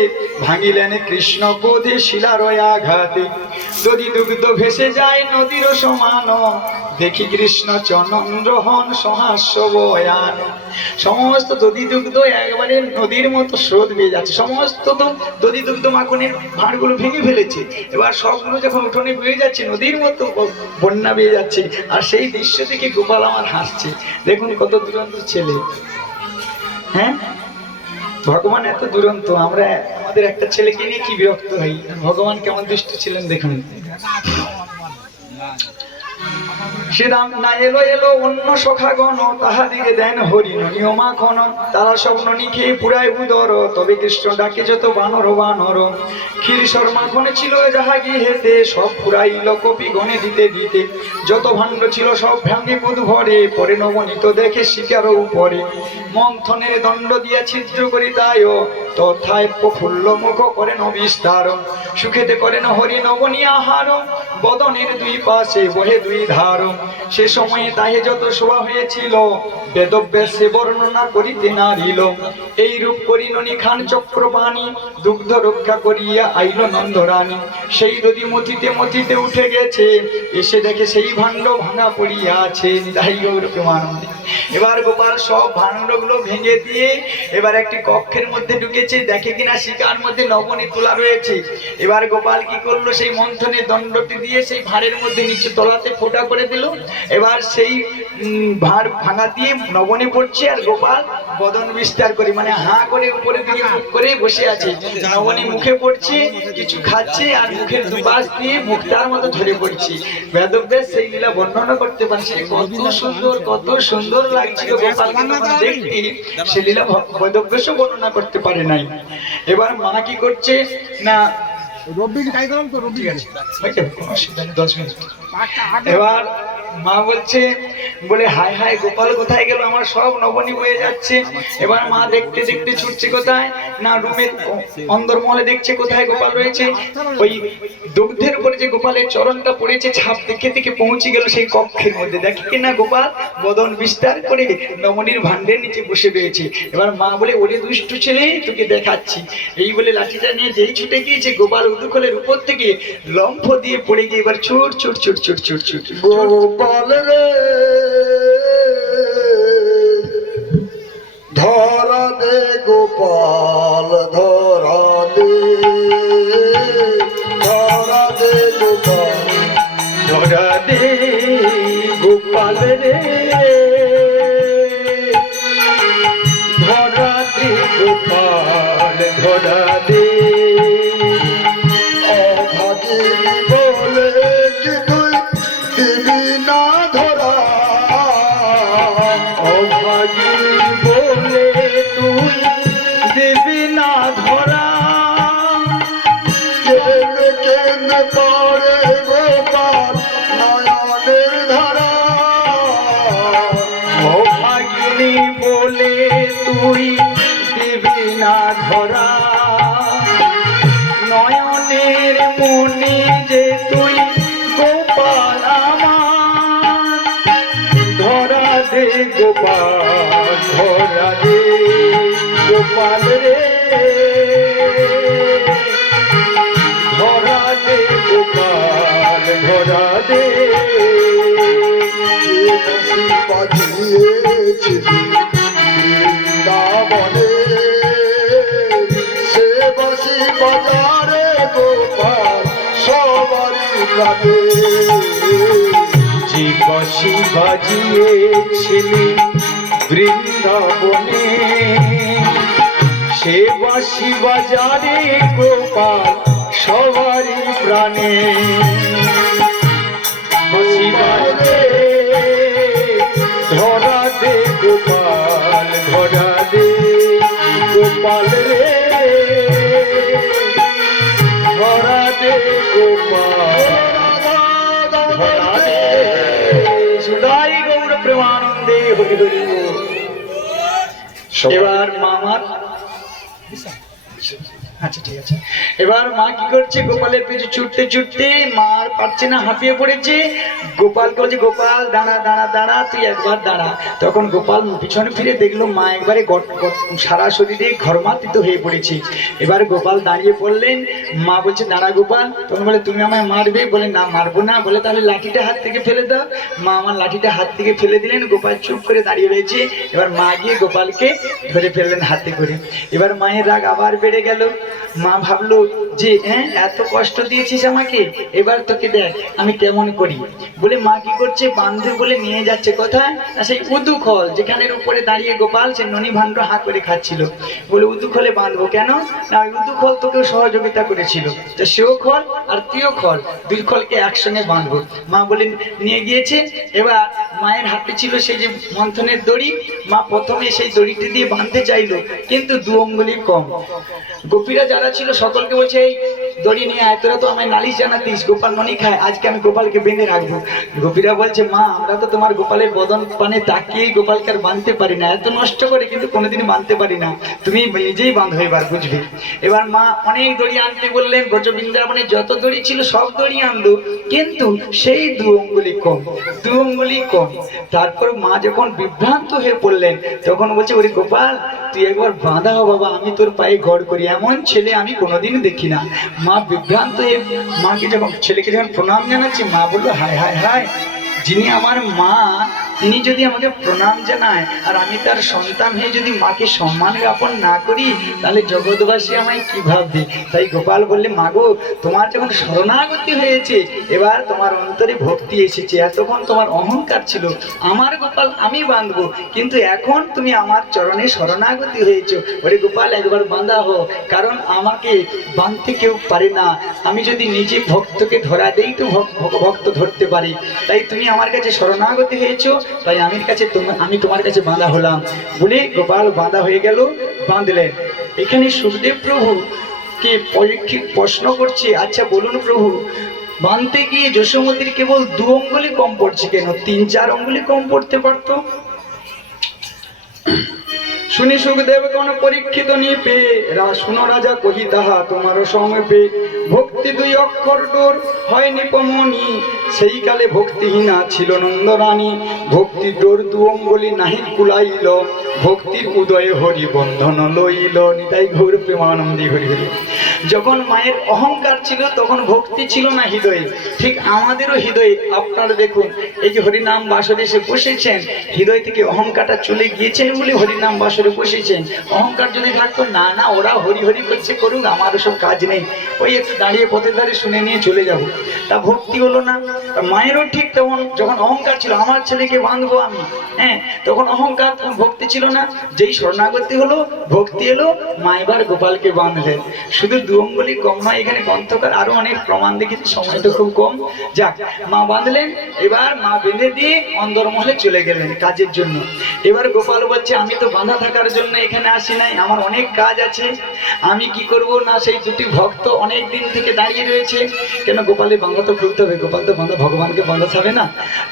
ভাঙিলেন কৃষ্ণ ক্রোধে শিলার আঘাতে। দধি দুগ্ধ ভেসে যায় নদীর সমান, দেখি কৃষ্ণ চন্দ্র হন সহাস্য বয়ান। সমস্ত দধি দুগ্ধ একবারে নদীর মতো স্রোত বেয়ে যাচ্ছে। সমস্ত তো দধি দুগ্ধ মাখনের ভাঁড়গুলো ভেঙে ফেলেছে, এবার সবগুলো যখন উঠোনে বেয়ে যাচ্ছে নদীর মতো বন্যা বেয়ে যাচ্ছে। আর সেই দৃশ্য দেখে গোপাল আমার হাসছে। দেখুন কত দুরন্ত ছেলে। হ্যাঁ, ভগবান এত দুরন্ত, আমরা আমাদের একটা ছেলেকে নিয়ে কি বিরক্ত হই, ভগবান কেমন দুষ্ট ছিলেন দেখুন। সে দাম না এলো এলো অন্য সখাগণ, তাহাদিকে দেন হরিণ নিয়মাখন। তারা সব ননি খেয়ে পুরায় উদর, তবে কৃষ্ণ ডাকে যত বানর বানর। ক্ষীরসর মাখনে ছিল যাহা গৃহেতে, সব পুরাইল কপি গণে দিতে দিতে। যত ভাণ্ড ছিল সব ভাঙ্গে বুধ ভরে, পরে নবনীত দেখে শিকার উপরে। মন্থনের দণ্ড দিয়া ছিদ্র করি তাই, তথায় প্রফুল্ল মুখ করেন বিস্তার। সুখেতে করেন হরি নবনী আহার, বদনের দুই পাশে বহে দুই ধার। সে সময়ে তাহে যত শোভা হয়েছিল, বেদব্যাসে বর্ণনা করিতে নারিল। এই রূপ করি ননি খান চক্রপাণী, দুগ্ধ রক্ষা করিয়া আইল নন্দরানী। সেই দধি মথিতে মথিতে উঠে গেছে, এসে দেখে সেই ভাণ্ড ভাঙা পড়িয়া আছে। নিতাই গৌর প্রেমানন্দে। এবার গোপাল সব ভাণ্ডগুলো ভেঙে দিয়ে এবার একটি কক্ষের মধ্যে ঢুকেছে, দেখে কিনা শিকার মধ্যে নবনী তোলা রয়েছে। এবার গোপাল কি করলো, সেই মন্থনের দণ্ডটি দিয়ে সেই ভাঁড়ের মধ্যে নিচে তলাতে ফোঁটা করে দিল। এবার সেই ভাঁড় ভাঙা দিয়ে নবনী পড়ছে, আর গোপাল বদন বিস্তার করে মানে হাঁ করে উপরে দিকে মুখ করে বসে আছে। নবনী মুখে পড়ছে, কিছু খাচ্ছে, আর মুখের দুপাশ দিয়ে মুক্তার মতো ধরে পড়ছে। বেদব্যাস সেই লীলা বর্ণনা করতে পারছে, কত সুন্দর লাগছিল গোপালকে দেখতে। সে লীলা বেদব্যাসও বর্ণনা করতে পারে নাই। এবার মা কি করছে না, এবার মা বলছে বলে হায় হায় গোপাল কোথায় গেল, আমার সব নবনী বয়ে যাচ্ছে। এবার মা দেখতে দেখতে ছুটছে কোথায় না, রুমের অন্দরমহলে দেখছে কোথায় গোপাল রয়েছে। ওই দুগ্ধের উপরে যে গোপালের চরণটা পড়েছে, ছাপ দেখে দেখে পৌঁছে গেল সেই কক্ষের মধ্যে। দেখে কিনা গোপাল বদন বিস্তার করে নবনীর ভাণ্ডের নিচে বসে রয়েছে। এবার মা বলে ওরে দুষ্ট ছেলে, তোকে দেখাচ্ছি। এই বলে লাঠিটা নিয়ে যেই ছুটে গিয়েছে, গোপাল উদুখলের উপর থেকে লম্ফ দিয়ে পড়ে গিয়ে এবার ছুট ছুট ছুট ছুট ছুট ছুট। গোপাল রে ধরা দে, গোপাল ধরা দে, ধরা দে গোপাল ধরা দে গোপাল রে, না ধরা অভাগিনী বলে তুই দেবি না ধরা কেনে কেনে পড়ে গোপাল নয়নের ধারা অভাগিনী বলে তুই দেবি না ধরা নয়নের মনে যে তুই গোপাল আমার ধরা দে গোপাল ধরা দে গোপাল রে ধরা দে গোপাল ধরা দে বাজিয়েছিলি বৃন্দাবনে সে বাসি বাজারে গোপাল সবারই প্রাণে যে বাঁশি বাজিয়েছিলি বৃন্দাবনে সে বাঁশি বাজারে গোপাল সবারই প্রাণে বাঁশি বাজে ধরা দে গোপাল ধরা দে গোপাল রে ধরা দে গোপাল ধরা দে সুদাই গৌর প্রেমানন্দে হরি হরি বল। এবার মামার আচ্ছা ঠিক আছে এবার মা কি করছে গোপালের পিছু ছুটতে ছুটতে মা আর পারছে না হাঁপিয়ে পড়েছে গোপালকে বলছে গোপাল দাঁড়া দাঁড়া দাঁড়া তুই একবার দাঁড়া তখন গোপাল পিছনে ফিরে দেখলো মা একবারে সারা শরীরে ঘর্মাতিত হয়ে পড়েছে এবার গোপাল দাঁড়িয়ে পড়লেন মা বলছে দাঁড়া গোপাল তখন বলে তুমি আমায় মারবে বলে না মারবো না বলে তাহলে লাঠিটা হাত থেকে ফেলে দাও মা আমার লাঠিটা হাত থেকে ফেলে দিলেন গোপাল চুপ করে দাঁড়িয়ে রয়েছে এবার মা গিয়ে গোপালকে ধরে ফেললেন হাতে করে এবার মায়ের রাগ আবার বেড়ে গেল মা ভাবলো যে হ্যাঁ এত কষ্ট দিয়েছিস আমাকে এবার তোকে দেখ আমি কেমন করি বলে মা কি করছে বান্ধে বলে নিয়ে যাচ্ছে কোথায় না সেই উদুখল যেখানের উপরে দাঁড়িয়ে গোপাল সে ননি ভাণ্ড হাঁ করে খাচ্ছিল বলে উদুখলে বাঁধবো কেন না ওই উদুখল তোকেও সহযোগিতা করেছিল তো সেও খল আর তুইও খল দুই খলকে একসঙ্গে বাঁধবো মা বলে নিয়ে গিয়েছে এবার মায়ের হাতে ছিল সেই যে মন্থনের দড়ি মা প্রথমে সেই দড়িটি দিয়ে বাঁধতে চাইলো কিন্তু দু অঙ্গুলি কম গোপীরা যারা ছিল সকলকে বলছে এই দড়ি নিয়ে আয় তোরা তো আমায় নালিশ জানাতিস গোপাল ননি খায় আজকে আমি গোপালকে বেঁধে রাখবো গোপীরা বলছে মা আমরা তো তোমার গোপালের বদন পানে তাকিয়েই গোপালকে আর বাঁধতে পারি না এত নষ্ট করে কিন্তু কোনোদিন বাঁধতে পারি না তুমি নিজেই বাঁধো এবার বুঝবে এবার মা অনেক দড়ি আনতে বললেন ব্রজ বৃন্দাবনে যত দড়ি ছিল সব দড়ি আনলো কিন্তু সেই দু অঙ্গুলি কম তারপর মা যখন বিভ্রান্ত হয়ে পড়লেন তখন বলছে ওরে গোপাল তুই একবার বাঁধা হ বাবা আমি তোর পায়ে গড় করি এমন ছেলে আমি কোনোদিন দেখি না মা বিভ্রান্ত হয়ে মাকে যখন ছেলেকে যখন প্রণাম জানাচ্ছি মা বললো হায় হায় হায় যিনি আমার মা তিনি যদি আমাকে প্রণাম জানায় আর আমি তার সন্তান হয়ে যদি মাকে সম্মান জ্ঞাপন না করি তাহলে জগৎবাসী আমায় কি ভাববে তাই গোপাল বললে মাগো তোমার যখন শরণাগতি হয়েছে এবার তোমার অন্তরে ভক্তি এসেছে এতক্ষণ তোমার অহংকার ছিল আমার গোপাল আমি বাঁধবো কিন্তু এখন তুমি আমার চরণে শরণাগতি হয়েছো ওরে গোপাল একবার বাঁধা হো কারণ আমাকে বাঁধতে কেউ পারে না আমি যদি নিজে ভক্তকে ধরা দেই তো ভক্ত ধরতে পারি তাই তুমি আমার কাছে শরণাগতি হয়েছো তাই আমি তোমার কাছে বাঁধা হলাম বলে গোপাল বাঁধা হয়ে গেল বাঁধলেন এখানে সুখদেব প্রভু কে পরীক্ষিত প্রশ্ন করছে আচ্ছা বলুন প্রভু বাঁধতে গিয়ে যশোমতির কেবল দু অঙ্গুলি কম পড়ছে কেন 3-4 অঙ্গুলি কম পড়তে পারতো শুনি সুখদেব কোন পরীক্ষিত নিপে শুনো রাজা কহি তাহা তোমার সমীপে ভক্তি 2 অক্ষর ডোর হয় নিপমনি সেই কালে ভক্তিহীনা ছিল নন্দরানী ভক্তি ডোর 2 অঙ্গুলি নাহি কুলাইল ভক্তির উদয়ে হরি বন্ধন লইল নিতাই ঘোর প্রেমানন্দী হরি হরি যখন মায়ের অহংকার ছিল তখন ভক্তি ছিল না হৃদয়ে ঠিক আমাদেরও হৃদয়ে আপনারা দেখুন এই যে হরিনাম বাসরে এসে বসেছেন হৃদয় থেকে অহংকারটা চলে গিয়েছেন বলে হরিনাম বাসরে বসেছেন অহংকার যদি থাকতো না না ওরা হরি হরি করছে করুক আমার ওসব কাজ নেই ওই একটু দাঁড়িয়ে পথের ধারে শুনে নিয়ে চলে যাব তা ভক্তি হলো না মায়েরও ঠিক তখন যখন অহংকার ছিল আমার ছেলেকে বাঁধবো আমি হ্যাঁ তখন অহংকার তখন ভক্তি ছিল না যেই শরণাগতি হলো ভক্তি এলো মা এবার গোপালকে বাঁধলেন শুধু দু অঙ্গুলি কম নয়, এখানে গ্রন্থকার আরো অনেক প্রমাণ দেখেছি, সময় তো খুব কম। যাক, মা বাঁধলেন, এবার মা বেঁধে দিয়ে অন্দরমহলে চলে গেলেন কাজের জন্য। এবার গোপাল বলছে আমি তো বাঁধা থাকার জন্য এখানে আসি নাই, আমার অনেক কাজ আছে, আমি কি করব না। সেই দুটি ভক্ত অনেক দিন থেকে দাঁড়িয়ে রয়েছে, কেন গোপালের বাঁধা তো খুলতে হবে, গোপাল তো বাঁধা ভগবানকে বাঁধা ছাড়ে না।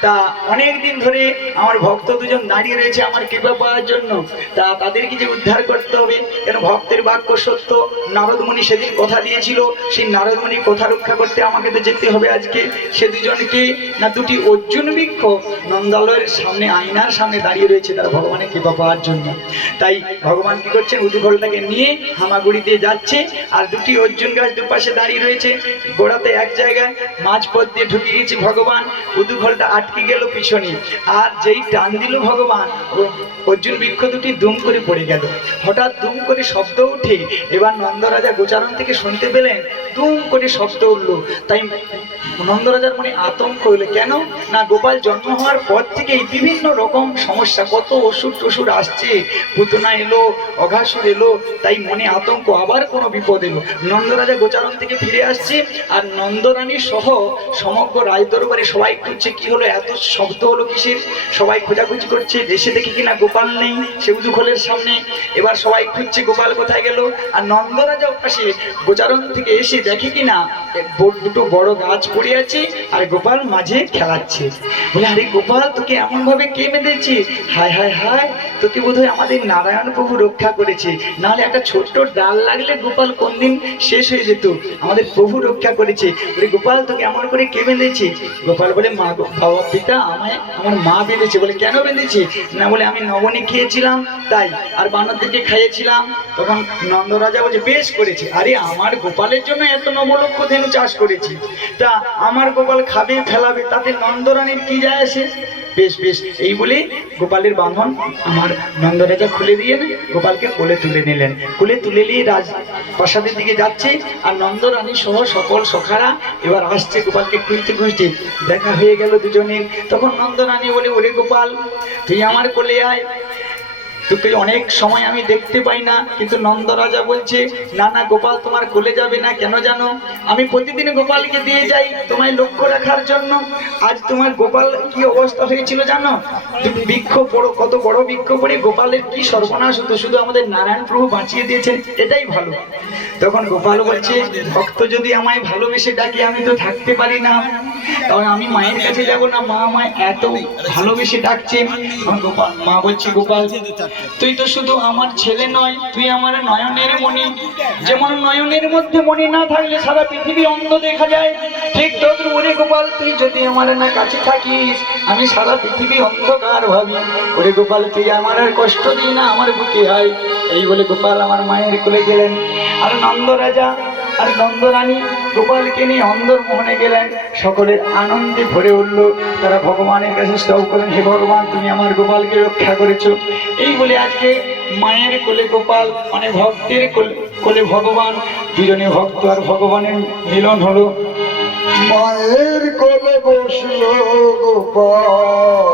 তা অনেক দিন ধরে আমার ভক্ত দুজন দাঁড়িয়ে রয়েছে আমার কৃপা পাওয়ার জন্য, তা তাদেরকে যে উদ্ধার করতে হবে, কেন ভক্তের বাক্য সত্য। নারদমণি সেদিন কথা দিয়েছিল, সেই নারদমণি কথা রক্ষা করতে আমাকে তো যেতে হবে আজকে। সে দুজনকে না দুটি অর্জুন বৃক্ষ নন্দালয়ের সামনে, আয়নার সামনে দাঁড়িয়ে রয়েছে তারা ভগবানের কৃপা পাওয়ার জন্য। তাই ভগবান কি করছেন, উদুঘলটাকে নিয়ে হামাগুড়ি দিয়ে যাচ্ছে, আর দুটি অর্জুন গাছ দুপাশে দাঁড়িয়ে রয়েছে, গোড়াতে এক জায়গায়, মাঝপথ দিয়ে ঢুকে গেছে ভগবান, উদুঘলটা আটকে গেল পিছনে, আর যেই টান দিল ভগবান, অর্জুন বৃক্ষ দুটি দুম করে পড়ে গেল। হঠাৎ দুম করে শব্দ উঠে, এবার নন্দরাজা গোচারণ থেকে শুনতে পেলেন দুম করে শব্দ উঠলো। তাই নন্দরাজার মনে আতঙ্ক হইলো, কেন না গোপাল জন্ম হওয়ার পর থেকেই বিভিন্ন রকম সমস্যা, কত ওষুধ টষুধ আসছে, পুতনা এলো, অঘাসুর এলো, তাই মনে আতঙ্ক, আবার কোনো বিপদ এলো। নন্দরাজা গোচারণ থেকে ফিরে আসছে, আর নন্দরানী সহ সমগ্র রাজ দরবারে সবাই খুঁজছে কি হলো, এত শব্দ হলো কিসের, সবাই খোঁজাখুঁজি করছে, দেশে দেখি কিনা গোপাল নেই সে উদুঘলের সামনে। এবার সবাই খুঁজছে গোপাল কোথায় গেল, আর নন্দরাজা পাশে গোচারণ থেকে এসে দেখে কিনা দুটো বড় গাছ পড়ে আছে, আর গোপাল মাঝে খেলাচ্ছে। বলে আরে গোপাল, তোকে এমন ভাবে কে বেঁধেছে, হায় হায় হায়, তোকে বোধহয় আমাদের নারায়ণ প্রভু রক্ষা করেছে, নাহলে একটা ছোট্ট ডাল লাগলে গোপাল কোন দিন শেষ হয়ে যেত, আমাদের প্রভু রক্ষা করেছে। বলে গোপাল, তোকে এমন করে কে বেঁধেছে? গোপাল বলে মা, বাবা পিতা আমায় আমার মা বেঁধেছে। বলে কেন বেঁধেছে? না বলে আমি নবনী খেয়েছিলাম তাই, আর বানরদেরকে খাইয়েছিলাম। তখন নন্দরাজা বলছে বেশ করেছে, আরে আমার গোপালের জন্য এত নবলক্ষ ধেনু চাষ করেছি, তা আমার গোপাল খাবে ফেলাবে, তাতে নন্দরানীর কি যায় আসে? বেশ বেশ, এই বলে গোপালের বাঁধন আমার নন্দরাজা খুলে দিয়ে গোপালকে কোলে তুলে নিলেন। কোলে তুলে নিয়ে রাজ প্রাসাদের দিকে যাচ্ছে, আর নন্দরানী সহ সকল সখারা এবার আসছে গোপালকে খুঁজতে খুঁজতে। দেখা হয়ে গেল দুজনের। তখন নন্দরানী বলে ওরে গোপাল, তুই আমার কোলে আয়, তোকে অনেক সময় আমি দেখতে পাই না। কিন্তু নন্দরাজা বলছে না না গোপাল তোমার কোলে যাবে না, কেন জানো, আমি প্রতিদিন গোপালকে দিয়ে যাই তোমায় লক্ষ্য রাখার জন্য। আজ তোমার গোপাল কি অবস্থা হয়েছিল জানো, বৃক্ষ পড়ো, কত বড় বৃক্ষ পড়ে গোপালের কি সর্বনাশ হতো, শুধু আমাদের নারায়ণ প্রভু বাঁচিয়ে দিয়েছেন, এটাই ভালো। তখন গোপাল বলছে ভক্ত যদি আমায় ভালোবেসে ডাকে আমি তো থাকতে পারি না, কারণ আমি মায়ের কাছে যাব না, মা আমায় এত ভালোবেসে ডাকছে। গোপাল, মা বলছে গোপাল তুই তো শুধু আমার ছেলে নয়, তুই আমার নয়নের মণি। যেমন নয়নের মধ্যে মণি না থাকলে সারা পৃথিবী অন্ধ দেখা যায়, ঠিক তদ্রুপ ওরে গোপাল তুই যদি আমার না কাছে থাকিস আমি সারা পৃথিবী অন্ধকার ভাবি। ওরে গোপাল তুই আমার আর কষ্ট দিই না, আমার বুকে আয়। এই বলে গোপাল আমার মায়ের কোলে গেলেন। আর নন্দরাজা আর নন্দরানী গোপালকে নিয়ে অন্দরমহলে গেলেন। সকলের আনন্দে ভরে উঠল, তারা ভগবানের কাছে স্তব করেন, হে ভগবান তুমি আমার গোপালকে রক্ষা করেছো। এই বলে আজকে মায়ের কোলে গোপাল, মানে ভক্তের কোলে ভগবান, দুজনে ভক্ত আর ভগবানের মিলন হলো। মায়ের কোলে বসলো গোপাল।